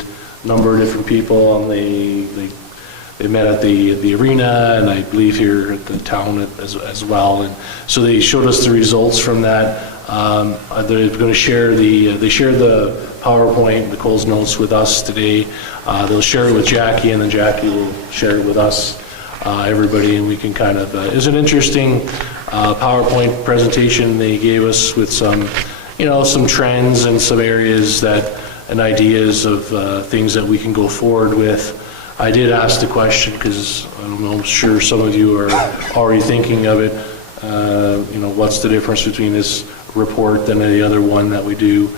a number of different people, and they met at the arena, and I believe here at the town as well. And so they showed us the results from that. They're going to share they shared the PowerPoint, Nicole's notes with us today. They'll share it with Jackie, and then Jackie will share it with us, everybody, and we can kind of, it was an interesting PowerPoint presentation they gave us with some trends and some areas and ideas of things that we can go forward with. I did ask the question because I'm sure some of you are already thinking of it. What's the difference between this report than the other one that we do?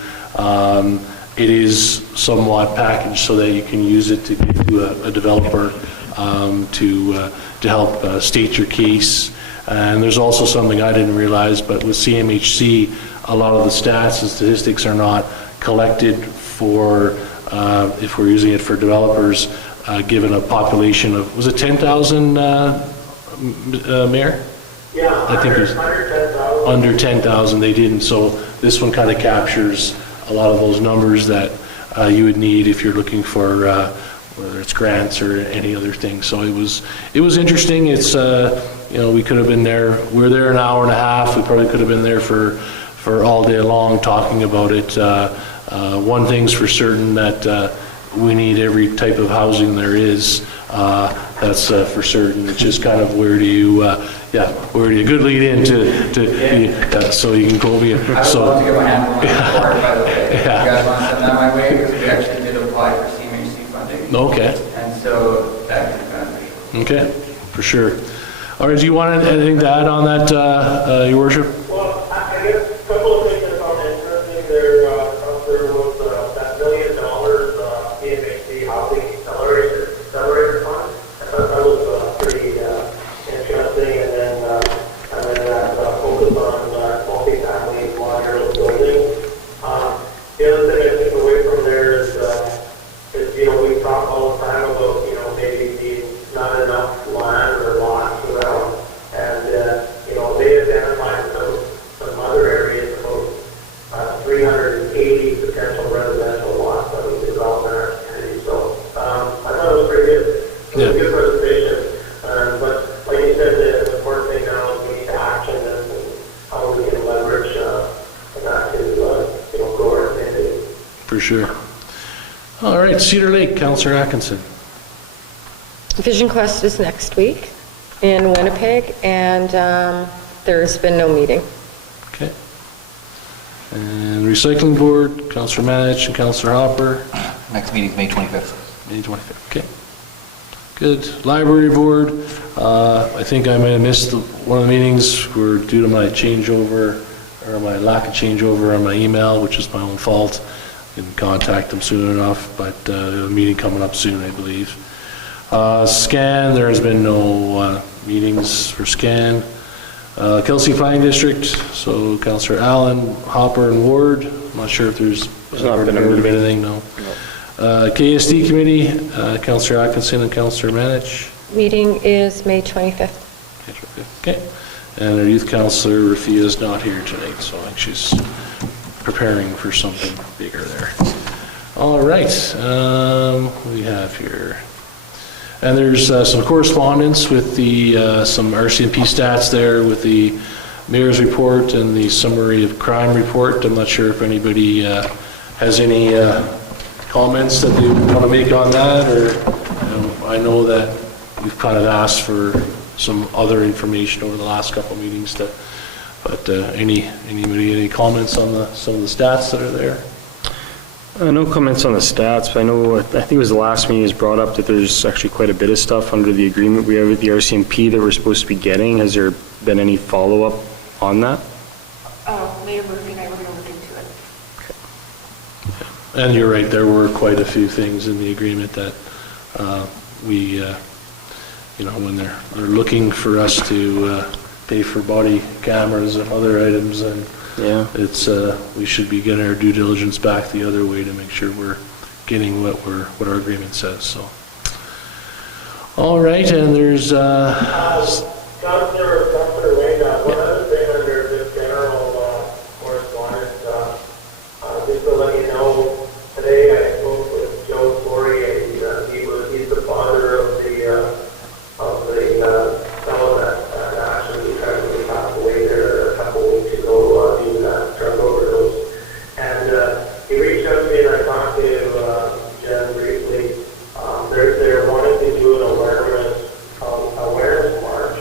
It is somewhat packaged so that you can use it to give to a developer to help state your case. And there's also something I didn't realize, but with CMHC, a lot of the stats and statistics are not collected for, if we're using it for developers, given a population of, was it 10,000, Mayor? Yeah, I think it was under 10,000. under 10,000 they didn't, so this one kind of captures a lot of those numbers that you would need if you're looking for whether it's grants or any other thing. So it was interesting. It's we could have been there. We were there an hour and a half. We probably could have been there for all day long talking about it. One thing's for certain, that we need every type of housing there is. That's for certain. It's just kind of where do you good lead in so you can go be. I would love to get my hand on that board, by the way. If you guys want to send that my way, because we actually did apply for CMHC funding. Okay. And so that could be beneficial. Okay, for sure. All right, do you want anything to add on that, Your Worship? Well, I guess a couple of things that found interesting there. There was that $1 million CMHC Housing Accelerator Fund. I thought that was pretty interesting. And then that focus on multi-family modular buildings. The other thing I took away from there is we talk all the time about maybe not enough land or lots around, and they identified some other areas, about 380 potential residential lots that we developed in our community. So I thought it was pretty good. It was a good presentation, but like you said, the important thing now is we need to action this and how we can leverage that to grow our community. For sure. All right, Cedar Lake, Councillor Atkinson. Vision Quest is next week in Winnipeg, and there's been no meeting. Okay. And Recycling Board, Councillor Manich and Councillor Hopper. Next meeting is May 25th. May 25th, okay. Good. Library Board, I think I might have missed one of the meetings due to my changeover, or my lack of changeover on my email, which is my own fault. Didn't contact them soon enough, but a meeting coming up soon, I believe. SCAN, there has been no meetings for SCAN. Kelsey Planning District, so Councillor Allen, Hopper, and Ward. I'm not sure if there's not been a heard of meeting. anything, no. KSD Committee, Councillor Atkinson and Councillor Manich. Meeting is May 25th. Okay. And our youth councillor, Rafia, is not here tonight, so I think she's preparing for something bigger there. All right, what do we have here? And there's some correspondence with the some RCMP stats there with the mayor's report and the summary of crime report. I'm not sure if anybody has any comments that they want to make on that, or I know that we've kind of asked for some other information over the last couple of meetings. But any comments on some of the stats that are there? No comments on the stats, but I think it was the last meeting was brought up that there's actually quite a bit of stuff under the agreement we have with the RCMP that we're supposed to be getting. Has there been any follow-up on that? Mayor Murphy and I were going to look into it. And you're right, there were quite a few things in the agreement that when they're looking for us to pay for body cameras and other items, and it's we should be getting our due diligence back the other way to make sure we're getting what our agreement says. So, all right, and there's Councillor Wayne, one other thing under this general correspondence, just to let you know, today I spoke with Joe Corey, and he's the father of the fellow that actually tragically passed away there a couple of weeks ago due to that drug overdose. And he reached out to me, and I talked to Jen briefly. They're wanting to do an awareness march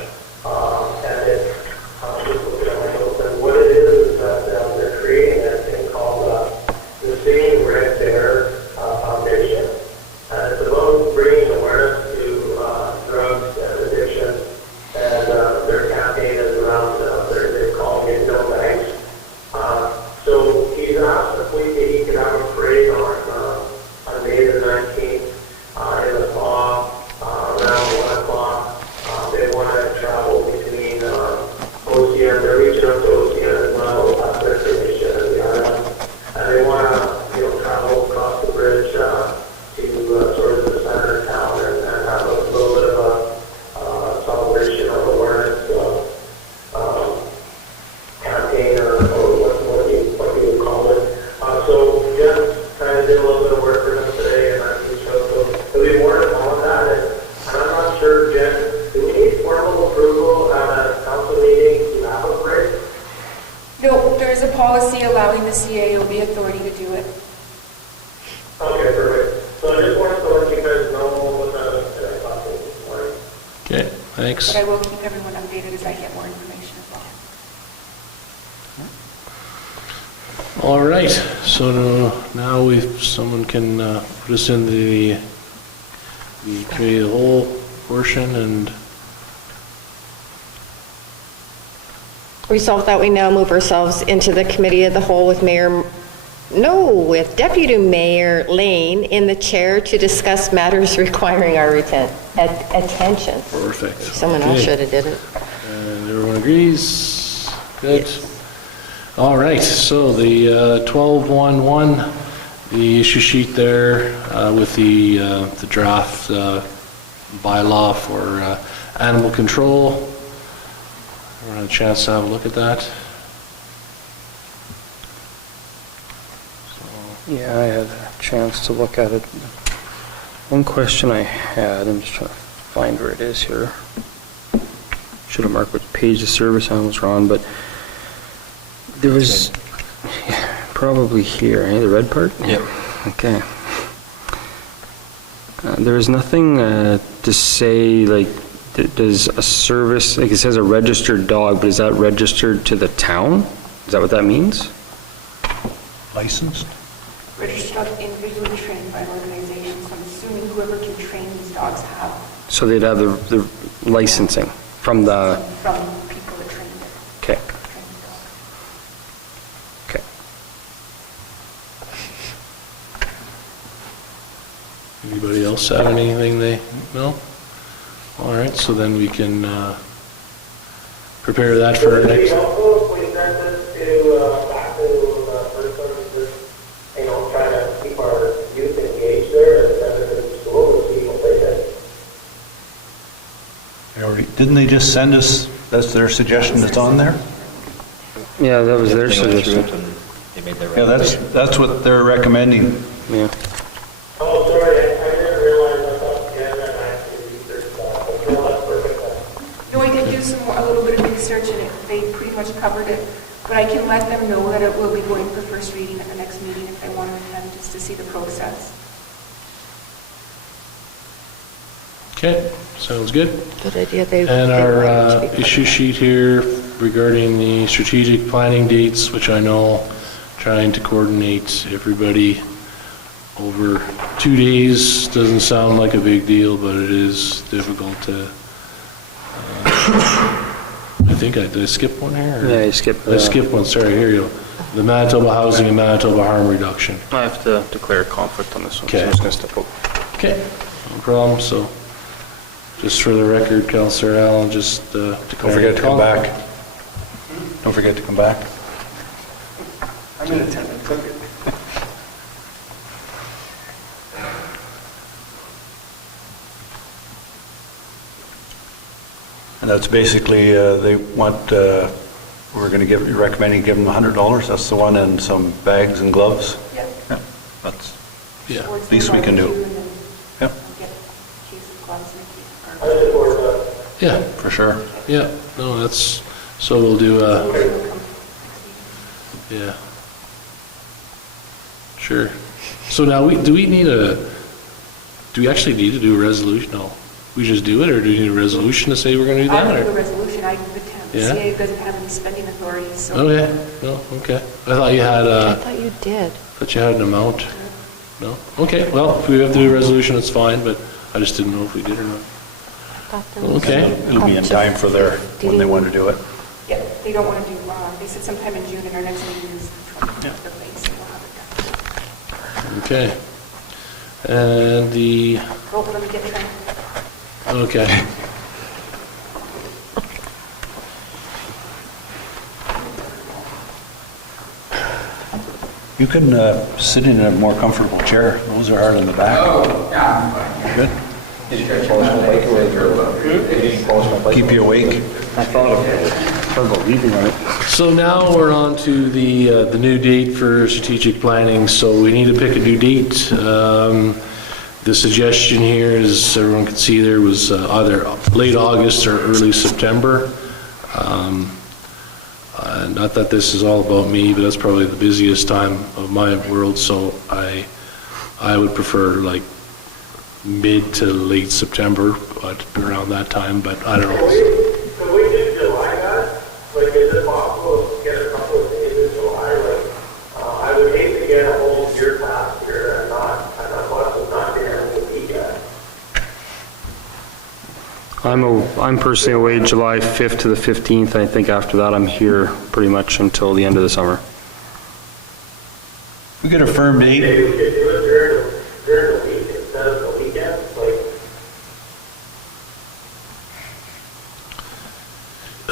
policy allowing the CAOB authority to do it. Okay, perfect. So I just wanted to let you guys know what I thought this morning. Okay, thanks. But I will keep everyone updated as I get more information as well. All right, so now someone can put us in the committee of the whole portion and Resolved that we now move ourselves into the committee of the whole with with Deputy Mayor Lane in the chair to discuss matters requiring our attention. perfect. Someone else Okay. should have did it. And everyone agrees? Good. All right, so the 1211, the issue sheet there with the draft bylaw for animal control. Everyone had a chance to have a look at that? Yeah, I had a chance to look at it. One question I had, I'm just trying to find where it is here. Should have marked what page the service animals were on, but there was, probably here, the red part? Yep. Okay. There was nothing to say, like, does a service, like it says a registered dog, but is that registered to the town? Is that what that means? Licensed? Registered dogs individually trained by an organization, so I'm assuming whoever can train these dogs have So they'd have the licensing from the, from people that train them. okay, train the dog. okay. Anybody else have anything no? All right, so then we can prepare that for our Would it be next. helpful if we sent this to, back to person, just, try to keep our youth engaged there and send it to school and see what they think? Didn't they just send us, that's their suggestion that's on there? Yeah, that was their They went through suggestion. it and they made their Yeah, recommendation. that's what they're recommending. Yeah. Oh, sorry, I didn't realize I thought you had actually researched that. Okay, well, that's perfect then. No, I did do a little bit of research and they pretty much covered it, but I can let them know that it will be going for first reading at the next meeting if they want to attend, just to see the process. Okay, sounds good. Good idea. They And our wanted to be part of issue that. sheet here regarding the strategic planning dates, which I know trying to coordinate everybody over 2 days doesn't sound like a big deal, but it is difficult to, I think did I skip one here? or- Yeah, you skipped I skipped one, sorry, here you go. The Manitoba Housing and Manitoba Harm Reduction. I have to declare a conflict on this one, so Okay. I'm just going to step out. Okay, no problem, so just for the record, Councillor Allen, just Don't forget to come back. Don't forget to come back. I'm in attendance, okay. And that's basically, they want, we're going to recommending give them $100, that's the one, and some bags and gloves. Yep. Yeah, that's Yeah. Towards least the we can do. barbecue and then Yep. get a case of gloves and a I case of support that. Yeah, for sure. yeah, no, that's, so we'll do, yeah. Sure. So now, do we actually need to do a resolution? No. We just do it, or do we need a resolution to say we're going to do I that? don't do a or- resolution, I do the town. The Yeah? CA doesn't have any spending authority, so. Okay, no, okay. I thought you had, I thought you did. thought you had an amount. No? Okay, well, if we have to do a resolution, it's fine, but I just didn't know if we did or not. Thought there was- Okay. It'll be in time for when they want to do it. Yeah, they don't want to do, they said sometime in June, and our next meeting is the 20th of May, so we'll have it done. Okay. And the, Well, let me get trained. okay. You can sit in a more comfortable chair. Those are hard in the back. Oh, yeah. Good. Did you try to polish my bike away or did you polish my bike? Keep you awake. I thought about leaving on it. So now we're on to the new date for strategic planning, so we need to pick a new date. The suggestion here, as everyone can see there, was either late August or early September. Not that this is all about me, but that's probably the busiest time of my world, so I would prefer like mid to late September, but around that time, but I don't know. Could we do July, guys? Like, is it possible to get a couple of days in July? Like, I would hate to get a whole year past here and not being able to be yet. I'm personally away July 5th to the 15th. I think after that, I'm here pretty much until the end of the summer. We get a firm date. Maybe we could do it during the week instead of the weekend, like,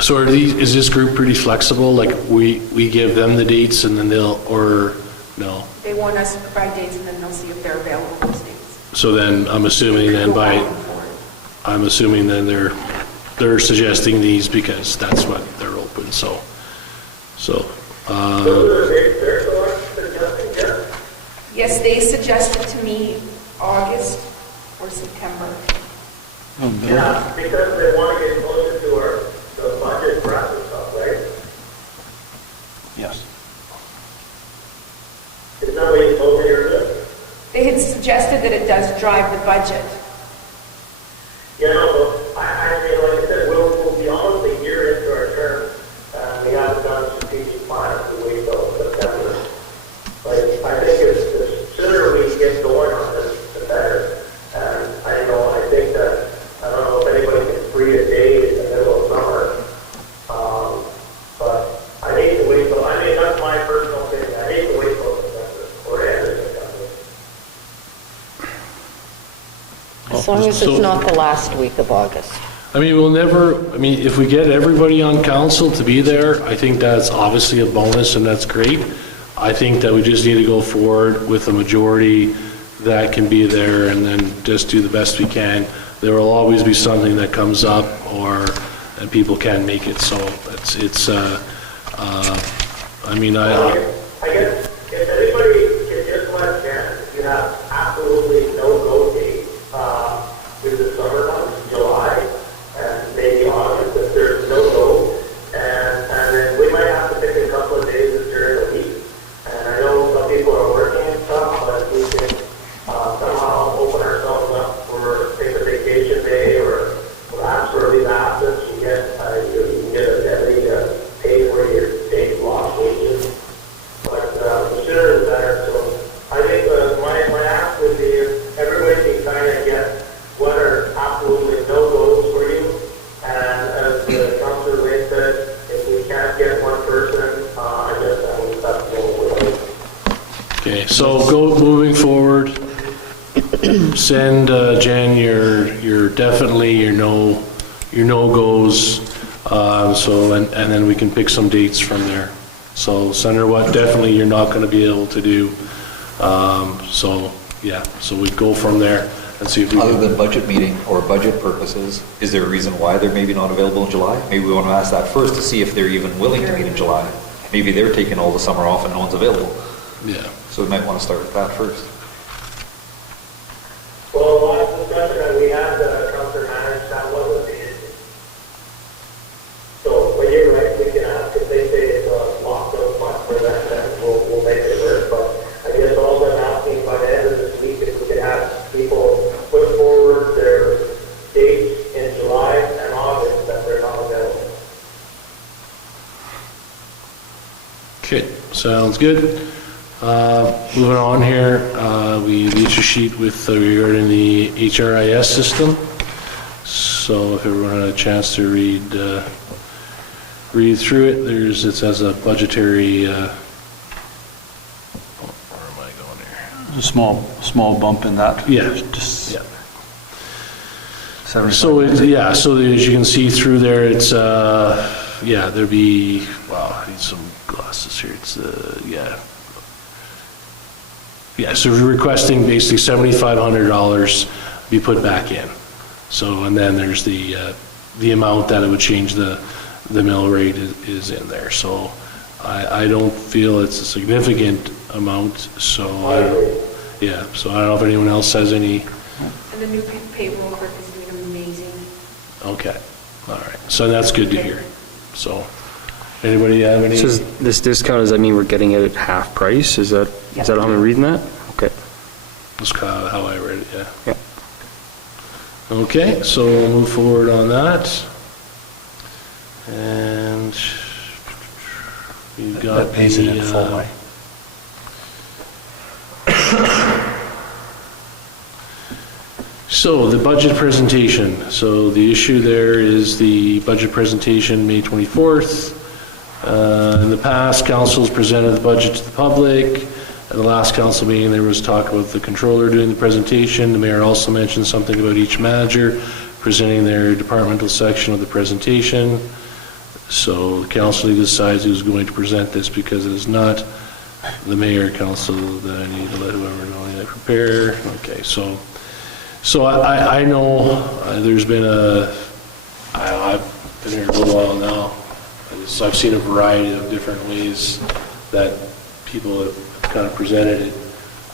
So is this group pretty flexible? Like we give them the dates and then they'll, or no? They want us to provide dates, and then they'll see if they're available those dates. So then I'm assuming then they're suggesting these because that's what they're open, so. those are the dates they're suggesting, yeah? Yes, they suggested to me August or September. Yeah, because they want to get closer to the budget prep and stuff, right? Yes. Is that what you told me earlier? They had suggested that it does drive the budget. Yeah, no, but I mean, like I said, we'll be almost a year into our term, and we haven't done a strategic plan to wait till September. Like, I think the sooner we get going on this, the better. And I think that, I don't know if anybody can free a day in the middle of summer, but I hate to wait till, I mean, that's my personal opinion, I hate to wait till September, or end of September. As long as it's not the last week of August. I mean, if we get everybody on council to be there, I think that's obviously a bonus and that's great. I think that we just need to go forward with a majority that can be there and then just do the best we can. There will always be something that comes up and people can't make it, so I guess if anybody can just let Jen, you have absolutely no go date through the summer months, July, and maybe August, if there's no go, and then we might have to pick a couple of days during the week. And I know some people are working and stuff, but if we can somehow open ourselves up for, take a vacation day or perhaps for leave absence, you can get a daily pay for your days lost wages. But the sooner the better. So I think my ask would be if everybody can kind of get what are absolutely no goes for you. And as Councilor Wayne said, if we can't get one person, I guess that would okay, so moving forward, send Jen your definitely your no-goes, so and then we can pick some dates from there. So send her what definitely you're not going to be able to do. So we go from there and see if we Other than budget meeting or budget purposes, is there a reason why they're maybe not available in July? Maybe we want to ask that first to see if they're even willing to meet in July. Maybe they're taking all the summer off and no one's available. Yeah. So we might want to start with that first. Well, the last discussion that we had, Councilor Manners, that wasn't the issue. So, but you're right, we can ask if they say it's a locked out spot for that, then we'll make it work. But I guess all I'm asking by the end of this week, if we could have people put forward their dates in July and August that they're not available. Okay, sounds good. Moving on here, we each a sheet with regarding the HRIS system. So if everyone had a chance to read through it, it says a budgetary. Where am I going here? A small bump in that. Yeah. Just Yeah. 75. So as you can see through there, it's there'd be, wow, I need some glasses here. It's so we're requesting basically $7,500 be put back in. So, and then there's the amount that it would change the mill rate is in there. So I don't feel it's a significant amount, so I don't know if anyone else has any. And the new payroll clerk is doing amazing. Okay, all right, so that's good to hear. So, Anybody have any? So this discount, does that mean we're getting it at half price? Is that how I'm reading that? Okay. That's kind of how I read it, yeah. Yeah. Okay, so we'll move forward on that. And we've got That pays it in the, full, right? So the budget presentation. So the issue there is the budget presentation, May 24th. In the past, councils presented the budget to the public. At the last council meeting, there was talk about the controller doing the presentation. The mayor also mentioned something about each manager presenting their departmental section of the presentation. So the council decides who's going to present this, because it is not the mayor council that I need to let whoever know I prepare. Okay, so I know there's been I've been here a little while now. So I've seen a variety of different ways that people have kind of presented it.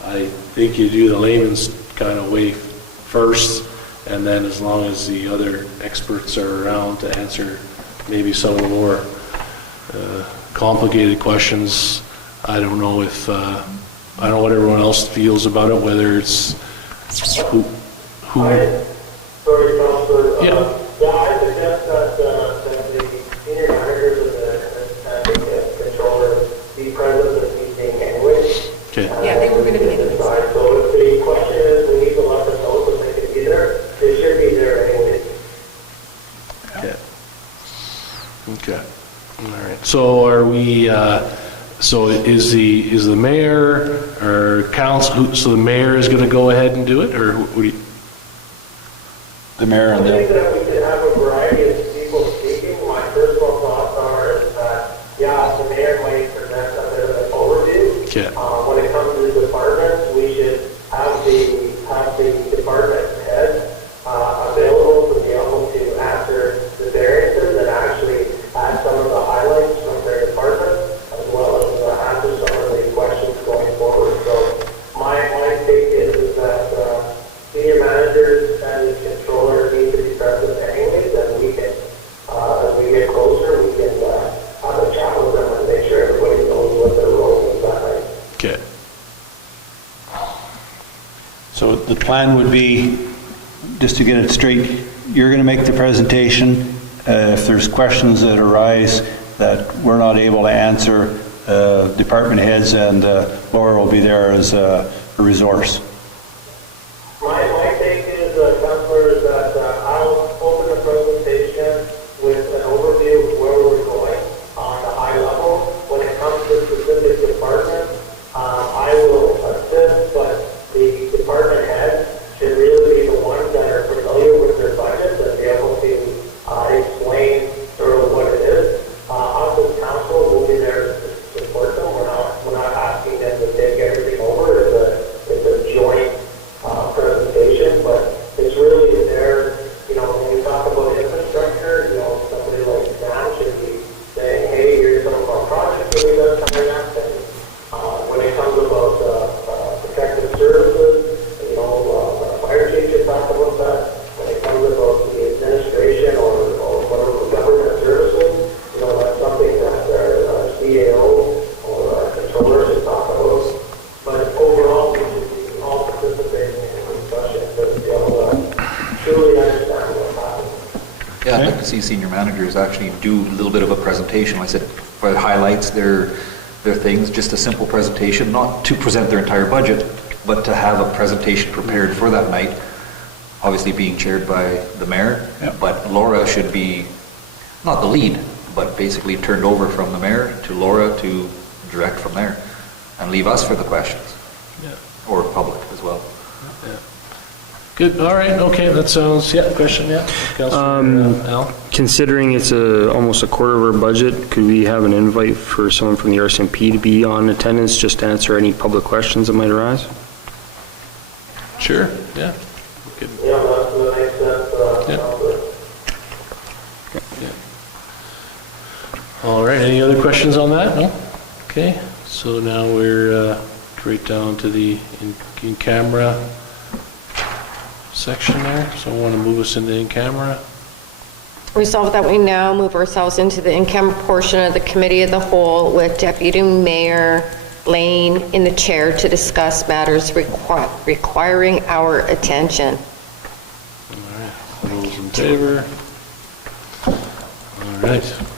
I think you do the layman's kind of way first, and then as long as the other experts are around to answer maybe some of the more complicated questions. I don't know if, I don't know what everyone else feels about it, whether it's who. Sorry, Councilor. Yeah. Yeah, I suggest that the senior managers and the controller be present at this meeting anyway. Okay. Yeah, they were going to be in this. So if the question is, we need to let them know so they can be there, they should be there anyway. Okay. Okay. All right. So are we, so is the mayor or council, so the mayor is going to go ahead and do it, or what do you? The mayor I and think the, that we could have a variety of people speaking. My personal thoughts are is that, yeah, the mayor might present a bit of an overview. Okay. When it comes to the departments, we should have the department head available to be able to answer the variances and actually add some of the highlights from their department, as well as answer some of the questions going forward. So my take is that senior managers and the controller need to be present anyways, and we can, as we get closer, we can have a chat with them and make sure everybody knows what their role is that night. Okay. so the plan would be, just to get it straight, you're going to make the presentation. If there's questions that arise that we're not able to answer, department heads and Laura will be there as a resource. My take is, Councilor, is that I'll open the presentation with an overview of where we're going on the high level. When it comes to specific departments, I will assist, but the department heads should really be the ones that are familiar with their budgets and be able to explain sort of what it is. Us as council will be there to support them. We're not asking them to take everything over. It's a joint presentation, but it's really there, when we talk about infrastructure, somebody like Sam should be saying, hey, here's some of our projects that we got coming up, and when it comes about protective services, the fire chief should talk about that. When it comes about the administration or whatever government services, that's something that our CAO or our controller should talk about. But overall, we should be all participating in the discussion to be able to truly understand what's happening. Yeah, I'd like to see senior managers actually do a little bit of a presentation. Like I said, for the highlights, their things, just a simple presentation, not to present their entire budget, but to have a presentation prepared for that night, obviously being chaired by the mayor. Yep. But Laura should be, not the lead, but basically turned over from the mayor to Laura to direct from there, and leave us for the questions, Yeah. or public as well. Yeah. Good, all right, okay, that sounds, question, yeah. Councilor Al? Considering it's almost a quarter of our budget, could we have an invite for someone from the RCMP to be on attendance, just to answer any public questions that might arise? Sure, yeah. Good. Yeah, that makes sense. Yeah. Councilor. Yeah. All right, any other questions on that? No? Okay, so now we're right down to the in-camera section there. So I want to move us into in-camera. Resolved that we now move ourselves into the in-camera portion of the Committee of the Whole with Deputy Mayor Lane in the chair to discuss matters requiring our attention. All those in favor? All right.